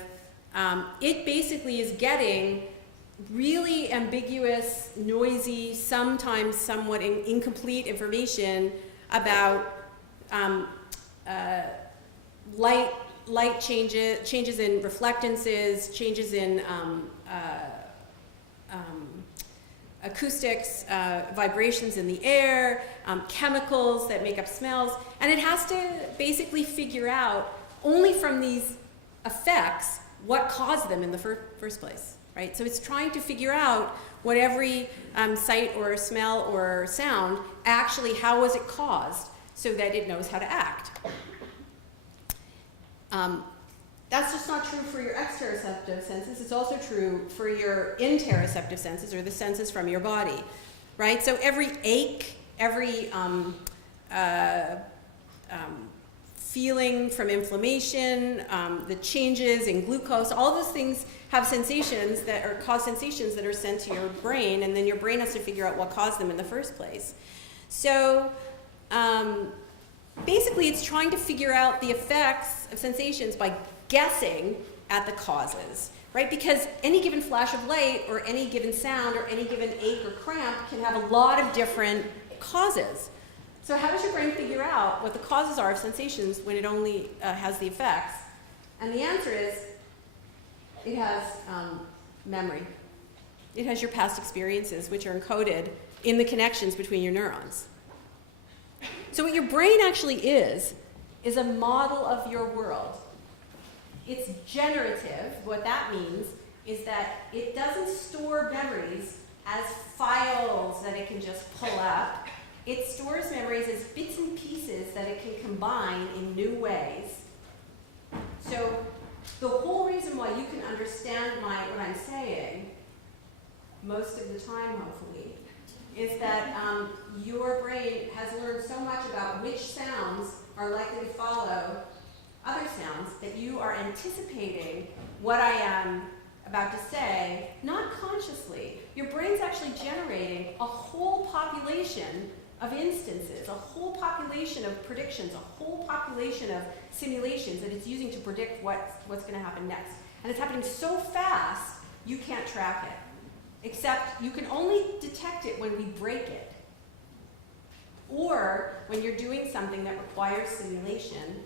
it basically is getting really ambiguous, noisy, sometimes somewhat incomplete information about light changes in reflectances, changes in acoustics, vibrations in the air, chemicals that make up smells, and it has to basically figure out only from these effects what caused them in the first place, right? So it's trying to figure out what every sight or smell or sound actually, how was it caused, so that it knows how to act. That's just not true for your exteroceptive senses. It's also true for your interoceptive senses, or the senses from your body, right? So every ache, every feeling from inflammation, the changes in glucose, all those things have sensations that are cause sensations that are sent to your brain, and then your brain has to figure out what caused them in the first place. So basically, it's trying to figure out the effects of sensations by guessing at the causes, right? Because any given flash of light, or any given sound, or any given ache or cramp can have a lot of different causes. So how does your brain figure out what the causes are of sensations when it only has the effects? And the answer is, it has memory. It has your past experiences, which are encoded in the connections between your neurons. So what your brain actually is a model of your world. It's generative. What that means is that it doesn't store memories as files that it can just pull up. It stores memories as bits and pieces that it can combine in new ways. So the whole reason why you can understand what I'm saying, most of the time hopefully, is that your brain has learned so much about which sounds are likely to follow other sounds that you are anticipating what I am about to say, not consciously. Your brain's actually generating a whole population of instances, a whole population of predictions, a whole population of simulations that it's using to predict what's going to happen next. And it's happening so fast, you can't track it. Except you can only detect it when we break it. Or when you're doing something that requires simulation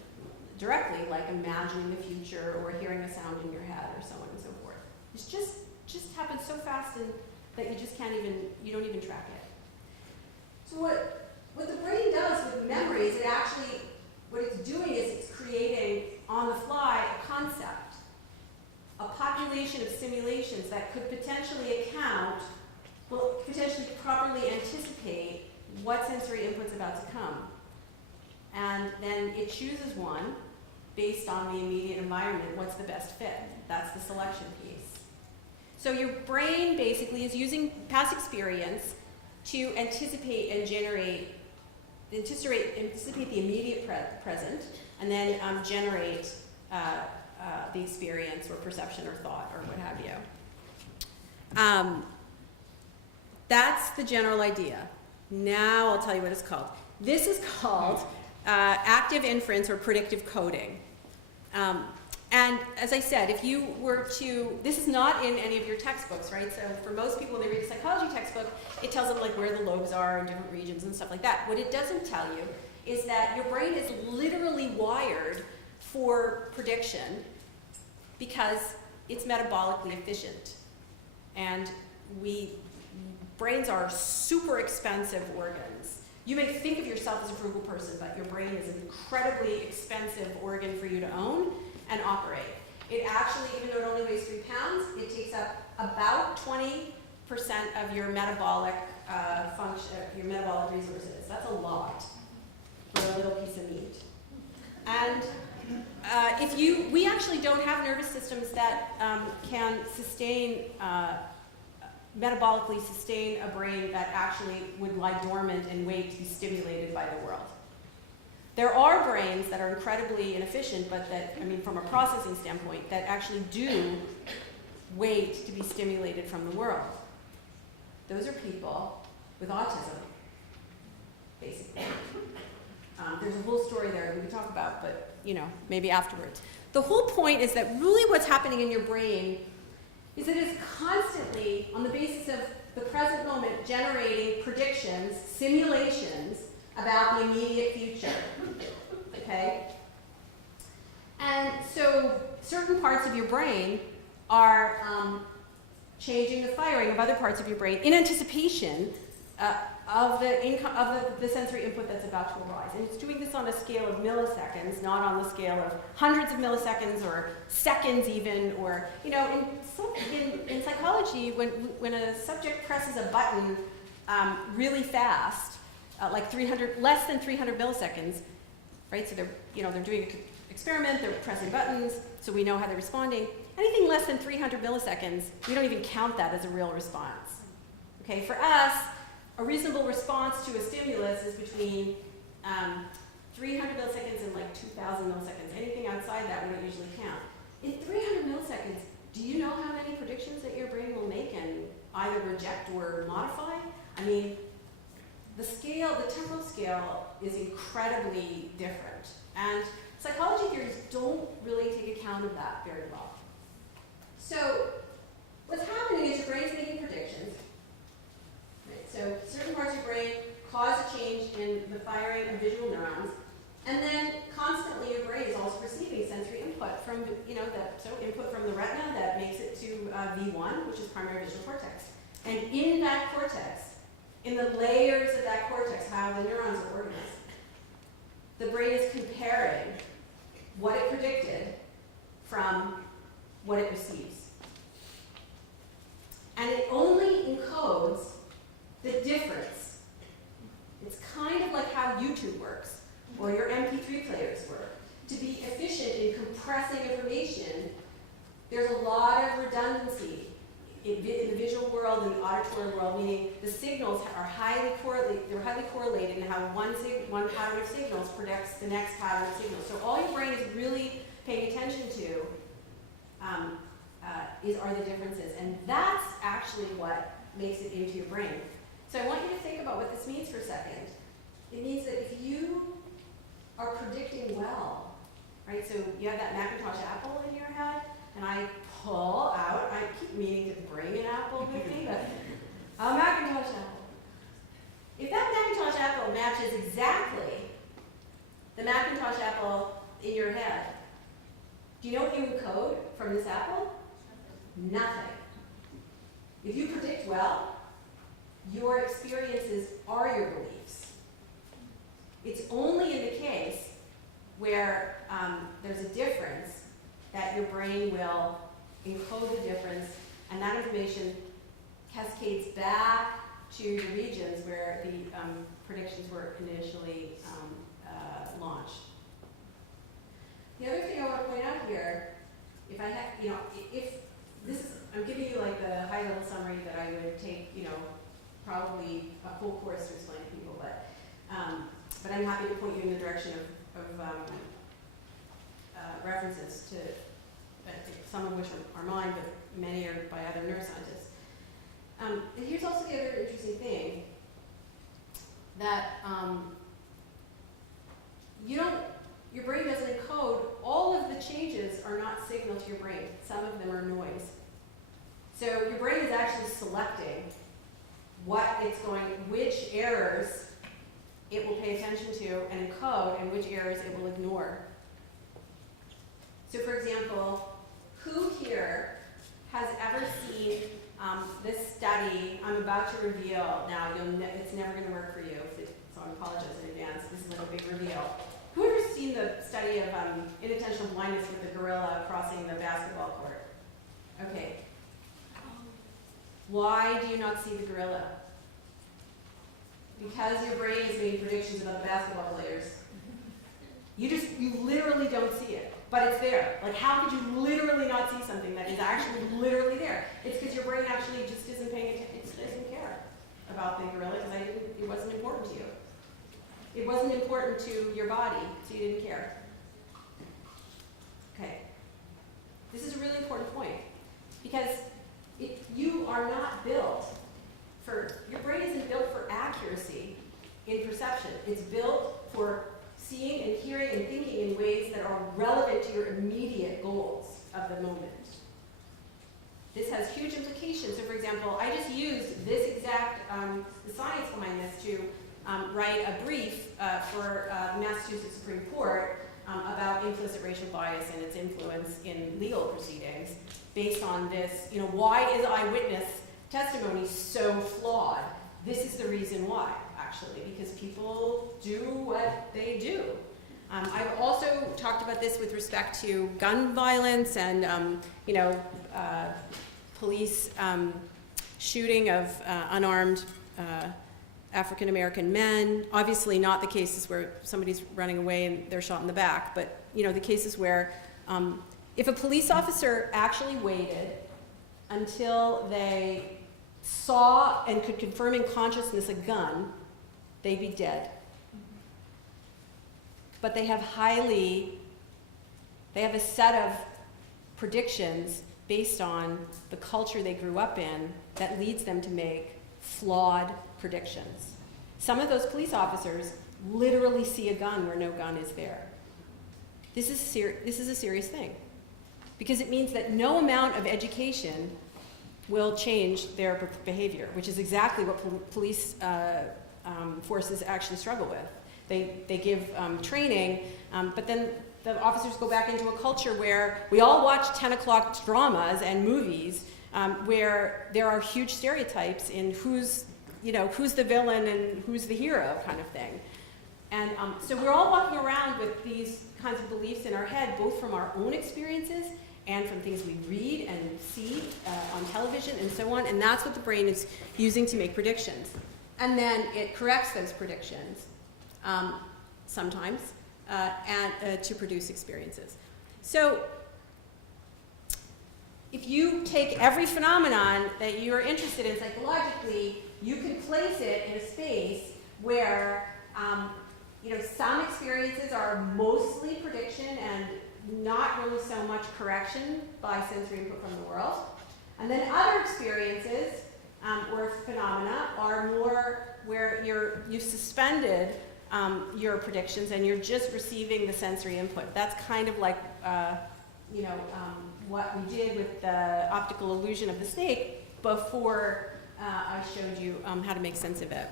directly, like imagining the future or hearing a sound in your head or so on and so forth. It just happens so fast that you don't even track it. So what the brain does with memories, what it's doing is it's creating on the fly a concept, a population of simulations that could potentially potentially properly anticipate what sensory input's about to come. And then it chooses one based on the immediate environment, what's the best fit. That's the selection piece. So your brain basically is using past experience to anticipate the immediate present, and then generate the experience or perception or thought or what have you. That's the general idea. Now I'll tell you what it's called. This is called active inference or predictive coding. And as I said, if you were to, this is not in any of your textbooks, right? So for most people, when they read a psychology textbook, it tells them like where the lobes are in different regions and stuff like that. What it doesn't tell you is that your brain is literally wired for prediction because it's metabolically efficient. And brains are super expensive organs. You may think of yourself as a frugal person, but your brain is an incredibly expensive organ for you to own and operate. It actually, even though it only weighs 3 pounds, it takes up about 20% of your metabolic function, your metabolic resources. That's a lot for a little piece of meat. And we actually don't have nervous systems that can sustain, metabolically sustain a brain that actually would lie dormant and wait to be stimulated by the world. There are brains that are incredibly inefficient, but that, I mean, from a processing standpoint, that actually do wait to be stimulated from the world. Those are people with autism, basically. There's a whole story there we can talk about, but, you know, maybe afterwards. The whole point is that really what's happening in your brain is that it's constantly, on the basis of the present moment, generating predictions, simulations, about the immediate future, okay? And so certain parts of your brain are changing the firing of other parts of your brain in anticipation of the sensory input that's about to arise. And it's doing this on a scale of milliseconds, not on the scale of hundreds of milliseconds or seconds even, or, you know, in psychology, when a subject presses a button really fast, like less than 300 milliseconds, right? So they're doing an experiment, they're pressing buttons, so we know how they're responding. Anything less than 300 milliseconds, we don't even count that as a real response. Okay, for us, a reasonable response to a stimulus is between 300 milliseconds and like 2,000 milliseconds. Anything outside that we don't usually count. In 300 milliseconds, do you know how many predictions that your brain will make and either reject or modify? I mean, the temporal scale is incredibly different. And psychology theories don't really take account of that very well. So what's happening is your brain's making predictions. Right? So certain parts of your brain cause a change in the firing of visual neurons. And then constantly your brain is also receiving sensory input from, input from the retina that makes it to V1, which is primary visual cortex. And in that cortex, in the layers of that cortex, how the neurons are organized, the brain is comparing what it predicted from what it receives. And it only encodes the difference. It's kind of like how YouTube works, or your MP3 players work. To be efficient in compressing information, there's a lot of redundancy in the visual world and the auditory world, meaning the signals are highly correlated. They're highly correlated in how one pattern of signals predicts the next pattern of signals. So all your brain is really paying attention to are the differences, and that's actually what makes it into your brain. So I want you to think about what this means for a second. It means that if you are predicting well, right? So you have that Macintosh apple in your head, and I pull out, I keep meaning to bring an apple with me, but a Macintosh apple. If that Macintosh apple matches exactly the Macintosh apple in your head, do you know what you encode from this apple? Nothing. If you predict well, your experiences are your beliefs. It's only in the case where there's a difference that your brain will encode the difference, and that information cascades back to the regions where the predictions were initially launched. The other thing I want to point out here, if I have, if this is, I'm giving you like the high-level summary that I would take, probably a full course to explain to people, but I'm happy to point you in the direction of references some of which are mine, but many are by other neuroscientists. And here's also the other interesting thing, that your brain doesn't encode, all of the changes are not signal to your brain. Some of them are noise. So your brain is actually selecting which errors it will pay attention to and encode, and which errors it will ignore. So for example, who here has ever seen this study I'm about to reveal? Now, it's never going to work for you, so I apologize in advance. This is like a big reveal. Who has ever seen the study of inattentional blindness with the gorilla crossing the basketball court? Okay. Why do you not see the gorilla? Because your brain is making predictions about the basketball players. You literally don't see it, but it's there. Like, how could you literally not see something that is actually literally there? It's because your brain actually just isn't paying attention. It just doesn't care about the gorilla because it wasn't important to you. It wasn't important to your body, so you didn't care. Okay. This is a really important point because you are not built your brain isn't built for accuracy in perception. It's built for seeing and hearing and thinking in ways that are relevant to your immediate goals of the moment. This has huge implications. So for example, I just used this exact, the science behind this to write a brief for the Massachusetts Supreme Court about implicit racial bias and its influence in legal proceedings based on this, why is eyewitness testimony so flawed? This is the reason why, actually, because people do what they do. I've also talked about this with respect to gun violence and, police shooting of unarmed African American men. Obviously not the cases where somebody's running away and they're shot in the back, but the cases where if a police officer actually waited until they saw and could confirm in consciousness a gun, they'd be dead. But they have a set of predictions based on the culture they grew up in that leads them to make flawed predictions. Some of those police officers literally see a gun where no gun is there. This is a serious thing because it means that no amount of education will change their behavior, which is exactly what police forces actually struggle with. They give training, but then the officers go back into a culture where we all watch 10 o'clock dramas and movies where there are huge stereotypes in who's the villain and who's the hero kind of thing. And so we're all walking around with these kinds of beliefs in our head, both from our own experiences and from things we read and see on television and so on, and that's what the brain is using to make predictions. And then it corrects those predictions, sometimes, and to produce experiences. So if you take every phenomenon that you're interested in psychologically, you can place it in a space where some experiences are mostly prediction and not really so much correction by sensory input from the world. And then other experiences or phenomena are more where you've suspended your predictions and you're just receiving the sensory input. That's kind of like what we did with the optical illusion of the snake before I showed you how to make sense of it.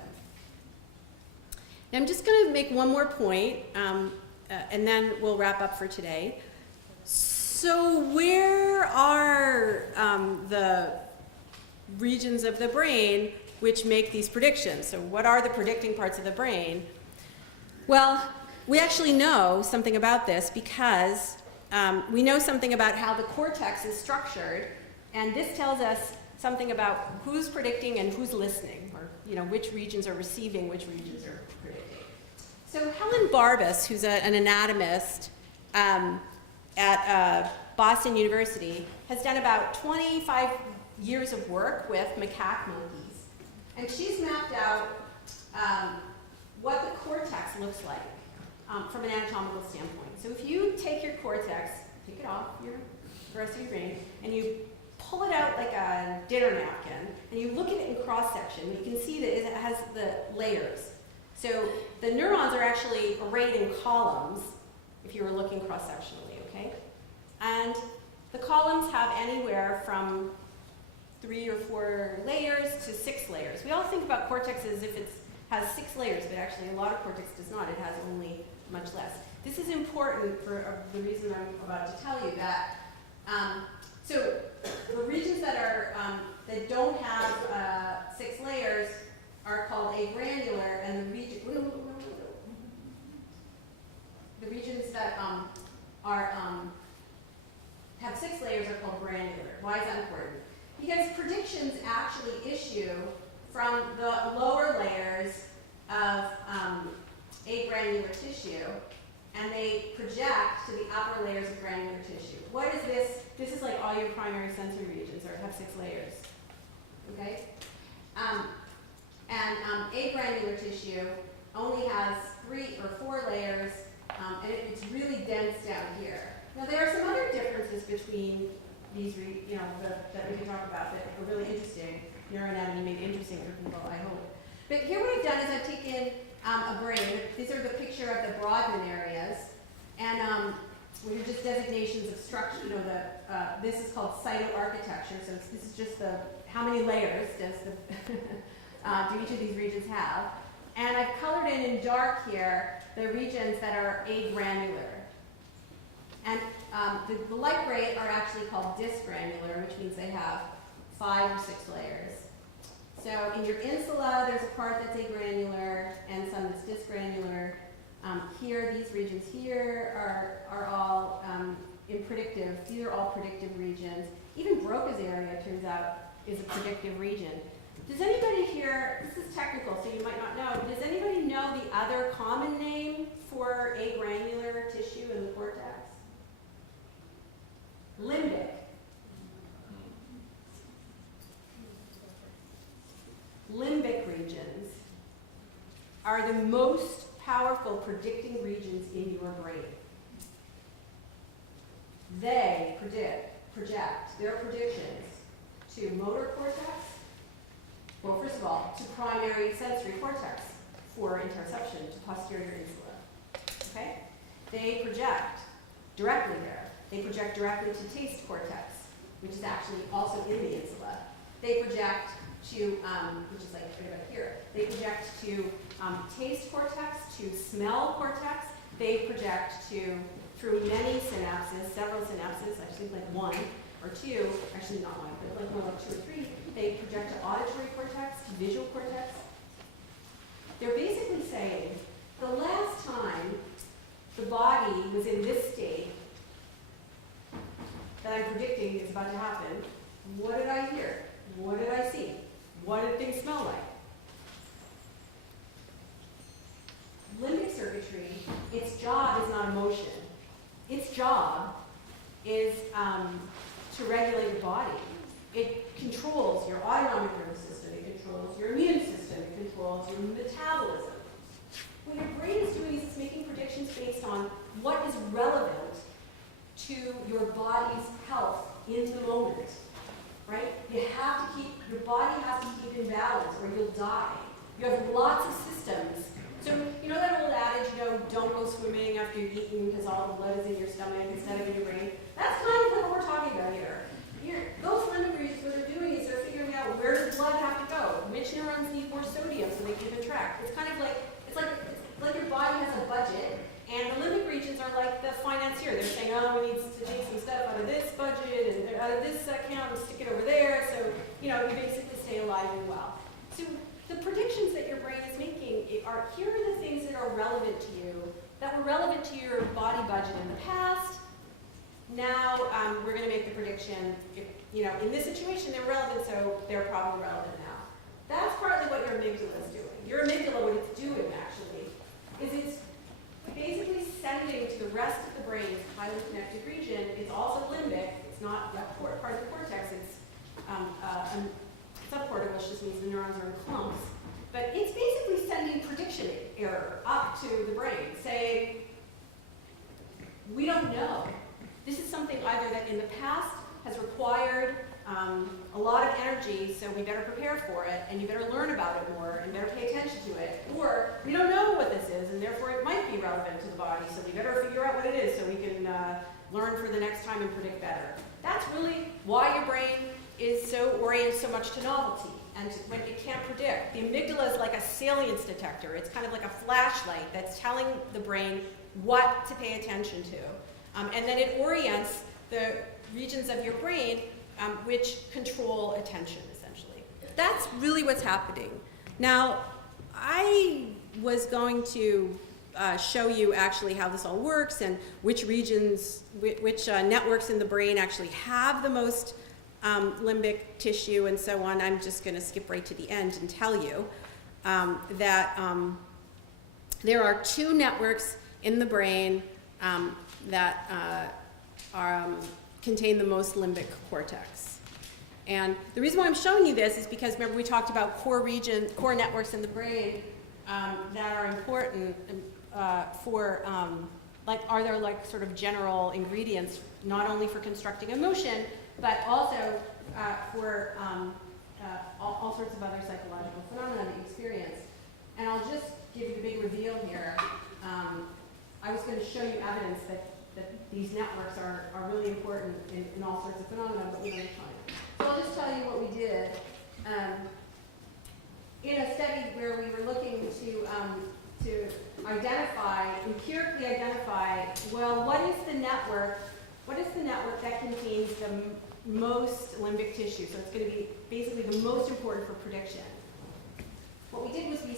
Now I'm just going to make one more point, and then we'll wrap up for today. So where are the regions of the brain which make these predictions? So what are the predicting parts of the brain? Well, we actually know something about this because we know something about how the cortex is structured, and this tells us something about who's predicting and who's listening, or which regions are receiving, which regions are predicting. So Helen Barbas, who's an anatomist at Boston University, has done about 25 years of work with macaque monkeys, and she's mapped out what the cortex looks like from an anatomical standpoint. So if you take your cortex, take it off your the rest of your brain, and you pull it out like a dinner napkin, and you look at it in cross-section, you can see that it has the layers. So the neurons are actually arrayed in columns, if you were looking cross-sectionally, okay? And the columns have anywhere from 3 or 4 layers to 6 layers. We all think about cortex as if it has 6 layers, but actually a lot of cortex does not. It has only much less. This is important for the reason I'm about to tell you that. So the regions that are that don't have 6 layers are called agranular, and the regions that have 6 layers are called granular. Why is that important? Because predictions actually issue from the lower layers of agranular tissue, and they project to the upper layers of granular tissue. What is this? This is like all your primary sensory regions, or have 6 layers. Okay? Agranular tissue only has 3 or 4 layers, and it's really dense down here. Now there are some other differences between these, that we can talk about that are really interesting. Neuroanatomy made interesting for people, I hope. But here what I've done is I've taken a brain. These are the picture of the Brodmann areas, and which are just designations of structure. This is called cytoarchitecture. So this is just how many layers does do each of these regions have? And I've colored in dark here the regions that are agranular. And the light gray are actually called dysgranular, which means they have 5 or 6 layers. So in your insula, there's a part that's agranular and some that's dysgranular. Here, these regions here are all in predictive. These are all predictive regions. Even Broca's area, turns out, is a predictive region. Does anybody here, this is technical, so you might not know, does anybody know the other common name for agranular tissue in the cortex? Limbic. Limbic regions are the most powerful predicting regions in your brain. They project their predictions to motor cortex, well, first of all, to primary sensory cortex for interoception, to posterior insula. Okay? They project directly there. They project directly to taste cortex, which is actually also in the insula. They project to, which is like right about here. They project to taste cortex, to smell cortex. They project to, through many synapses, several synapses, actually like 1 or 2, actually not 1, but like more like 2 or 3. They project to auditory cortex, to visual cortex. They're basically saying, the last time the body was in this state that I'm predicting is about to happen, what did I hear? What did I see? What did things smell like? Limbic circuitry, its job is not emotion. Its job is to regulate your body. It controls your autonomic nervous system. It controls your immune system. It controls your metabolism. What your brain is doing is it's making predictions based on what is relevant to your body's health in the moment, right? Your body has to keep in balance or you'll die. You have lots of systems. So, you know that old adage, don't go swimming after you've eaten because all the blood is in your stomach instead of in your brain? That's kind of what we're talking about here. Those limbic regions, what they're doing is they're figuring out where does blood have to go, which neurons need more sodium so they keep it track. It's kind of like, it's like your body has a budget, and the limbic regions are like the financier. They're saying, oh, we need to take some stuff out of this budget and out of this account and stick it over there, so, you basically stay alive and well. So the predictions that your brain is making are, here are the things that are relevant to you, that were relevant to your body budget in the past. Now we're going to make the prediction, in this situation they're relevant, so they're probably relevant now. That's partly what your amygdala is doing. Your amygdala, what it's doing actually, is it's basically sending to the rest of the brain's highly connected region. It's also limbic. It's not part of the cortex. It's subcortical, which just means the neurons are in clumps. But it's basically sending prediction error up to the brain, saying, we don't know. This is something either that in the past has required a lot of energy, so we better prepare for it, and you better learn about it more, and better pay attention to it, or we don't know what this is, and therefore it might be relevant to the body, so we better figure out what it is so we can learn for the next time and predict better. That's really why your brain is so oriented so much to novelty, and when it can't predict. The amygdala is like a salience detector. It's kind of like a flashlight that's telling the brain what to pay attention to. And then it orients the regions of your brain which control attention, essentially. That's really what's happening. Now, I was going to show you actually how this all works and which regions, which networks in the brain actually have the most limbic tissue and so on. I'm just going to skip right to the end and tell you that there are two networks in the brain that contain the most limbic cortex. And the reason why I'm showing you this is because, remember, we talked about core networks in the brain that are important for, are there like sort of general ingredients, not only for constructing emotion, but also for all sorts of other psychological phenomena that you experience. And I'll just give you the big reveal here. I was going to show you evidence that these networks are really important in all sorts of phenomena, but we don't have time. So I'll just tell you what we did. In a study where we were looking to empirically identify, well, what is the network that contains the most limbic tissue? So it's going to be basically the most important for prediction. What we did was we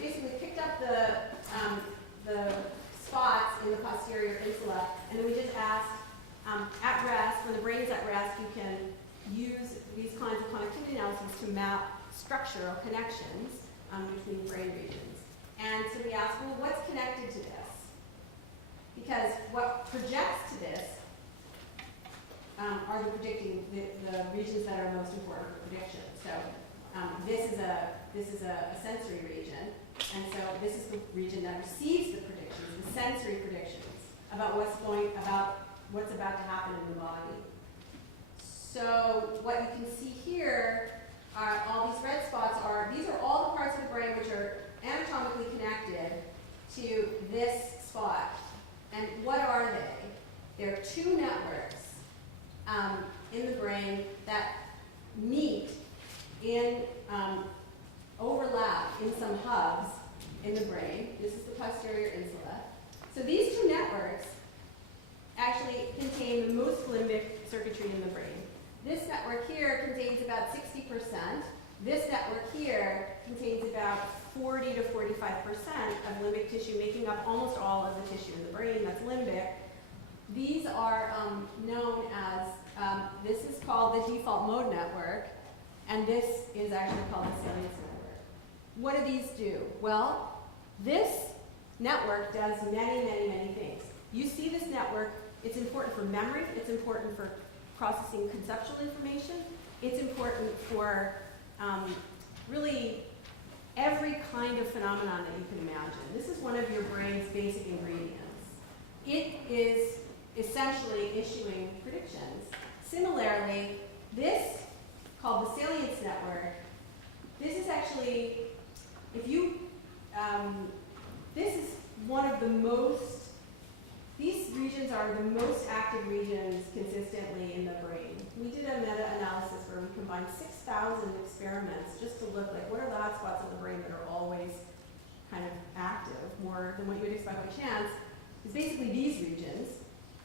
basically picked up the spots in the posterior insula, and then we just asked, at rest, when the brain is at rest, you can use these kinds of connectivity analyses to map structural connections between brain regions. And so we asked, well, what's connected to this? Because what projects to this are the regions that are most important for prediction. So this is a sensory region, and so this is the region that receives the predictions, the sensory predictions about what's about to happen in the body. So what you can see here are all these red spots these are all the parts of the brain which are anatomically connected to this spot. And what are they? There are two networks in the brain that meet overlap in some hubs in the brain. This is the posterior insula. So these two networks actually contain the most limbic circuitry in the brain. This network here contains about 60%. This network here contains about 40 to 45% of limbic tissue, making up almost all of the tissue in the brain that's limbic. These are known as, this is called the default mode network, and this is actually called the salience network. What do these do? Well, this network does many, many, many things. You see this network, it's important for memory, it's important for processing conceptual information, it's important for really every kind of phenomenon that you can imagine. This is one of your brain's basic ingredients. It is essentially issuing predictions. Similarly, this, called the salience network, this is actually, this is one of the most, these regions are the most active regions consistently in the brain. We did a meta-analysis where we combined 6,000 experiments just to look like what are the hotspots in the brain that are always kind of active, more than what you would expect by chance, is basically these regions.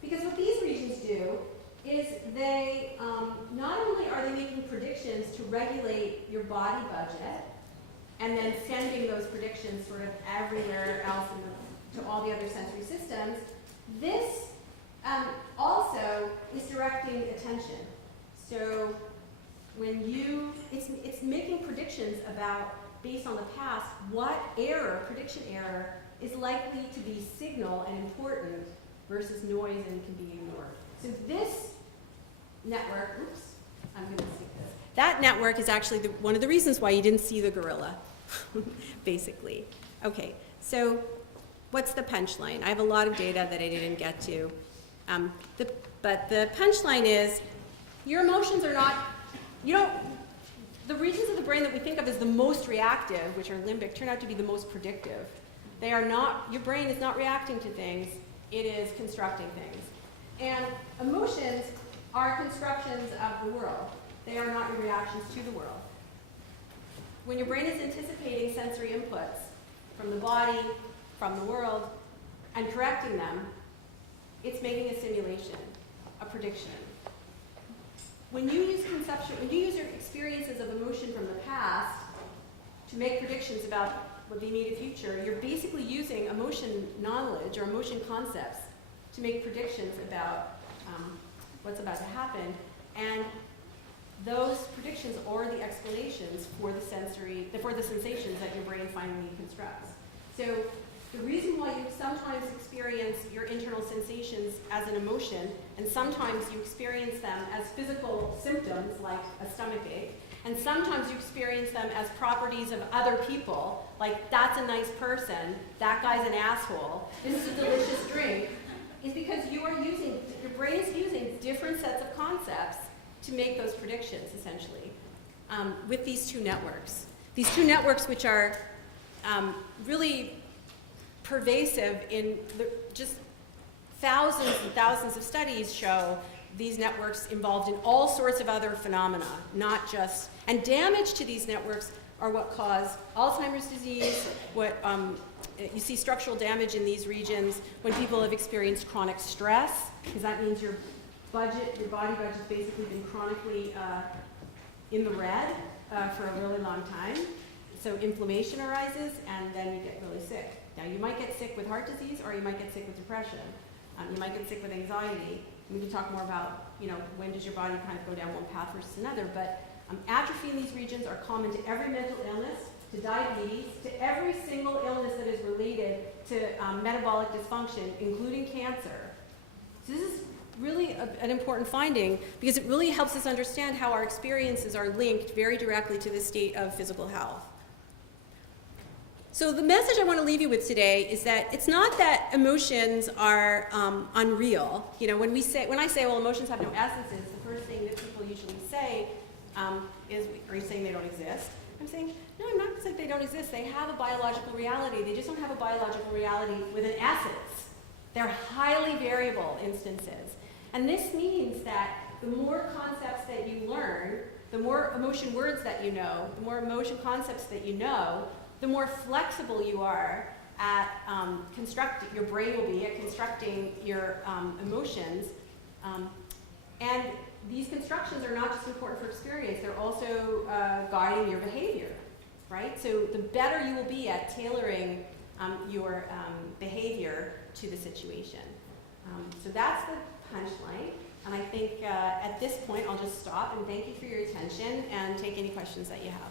Because what these regions do is they, not only are they making predictions to regulate your body budget, and then sending those predictions sort of everywhere else to all the other sensory systems, this also is directing attention. So when it's making predictions about, based on the past, what prediction error is likely to be signal and important versus noise and can be ignored. So this network, I'm going to skip this. That network is actually one of the reasons why you didn't see the gorilla, basically. Okay, so what's the punchline? I have a lot of data that I didn't get to. But the punchline is, your emotions are not, the regions of the brain that we think of as the most reactive, which are limbic, turn out to be the most predictive. They are not, your brain is not reacting to things, it is constructing things. And emotions are constructions of the world. They are not your reactions to the world. When your brain is anticipating sensory inputs from the body, from the world, and correcting them, it's making a simulation, a prediction. When you use your experiences of emotion from the past to make predictions about what the immediate future, you're basically using emotion knowledge or emotion concepts to make predictions about what's about to happen. And those predictions are the explanations for the sensations that your brain finally constructs. So the reason why you sometimes experience your internal sensations as an emotion, and sometimes you experience them as physical symptoms like a stomach ache, and sometimes you experience them as properties of other people, like that's a nice person, that guy's an asshole, this is a delicious drink, is because your brain is using different sets of concepts to make those predictions, essentially, with these two networks. These two networks which are really pervasive in just thousands and thousands of studies show these networks involved in all sorts of other phenomena, not just, and damage to these networks are what cause Alzheimer's disease, you see structural damage in these regions when people have experienced chronic stress, because that means your body budget's basically been chronically in the red for a really long time. So inflammation arises, and then you get really sick. Now, you might get sick with heart disease, or you might get sick with depression. You might get sick with anxiety. We can talk more about, when does your body kind of go down one path versus another. But atrophy in these regions are common to every mental illness, to diabetes, to every single illness that is related to metabolic dysfunction, including cancer. So this is really an important finding because it really helps us understand how our experiences are linked very directly to the state of physical health. So the message I want to leave you with today is that it's not that emotions are unreal. When I say, well, emotions have no essences, the first thing that people usually say is, are you saying they don't exist? I'm saying, no, I'm not saying they don't exist. They have a biological reality. They just don't have a biological reality with an essence. They're highly variable instances. And this means that the more concepts that you learn, the more emotion words that you know, the more emotion concepts that you know, the more flexible you are at constructing, your brain will be at constructing your emotions. And these constructions are not just important for experience, they're also guiding your behavior, right? So the better you will be at tailoring your behavior to the situation. So that's the punchline. And I think at this point, I'll just stop and thank you for your attention and take any questions that you have.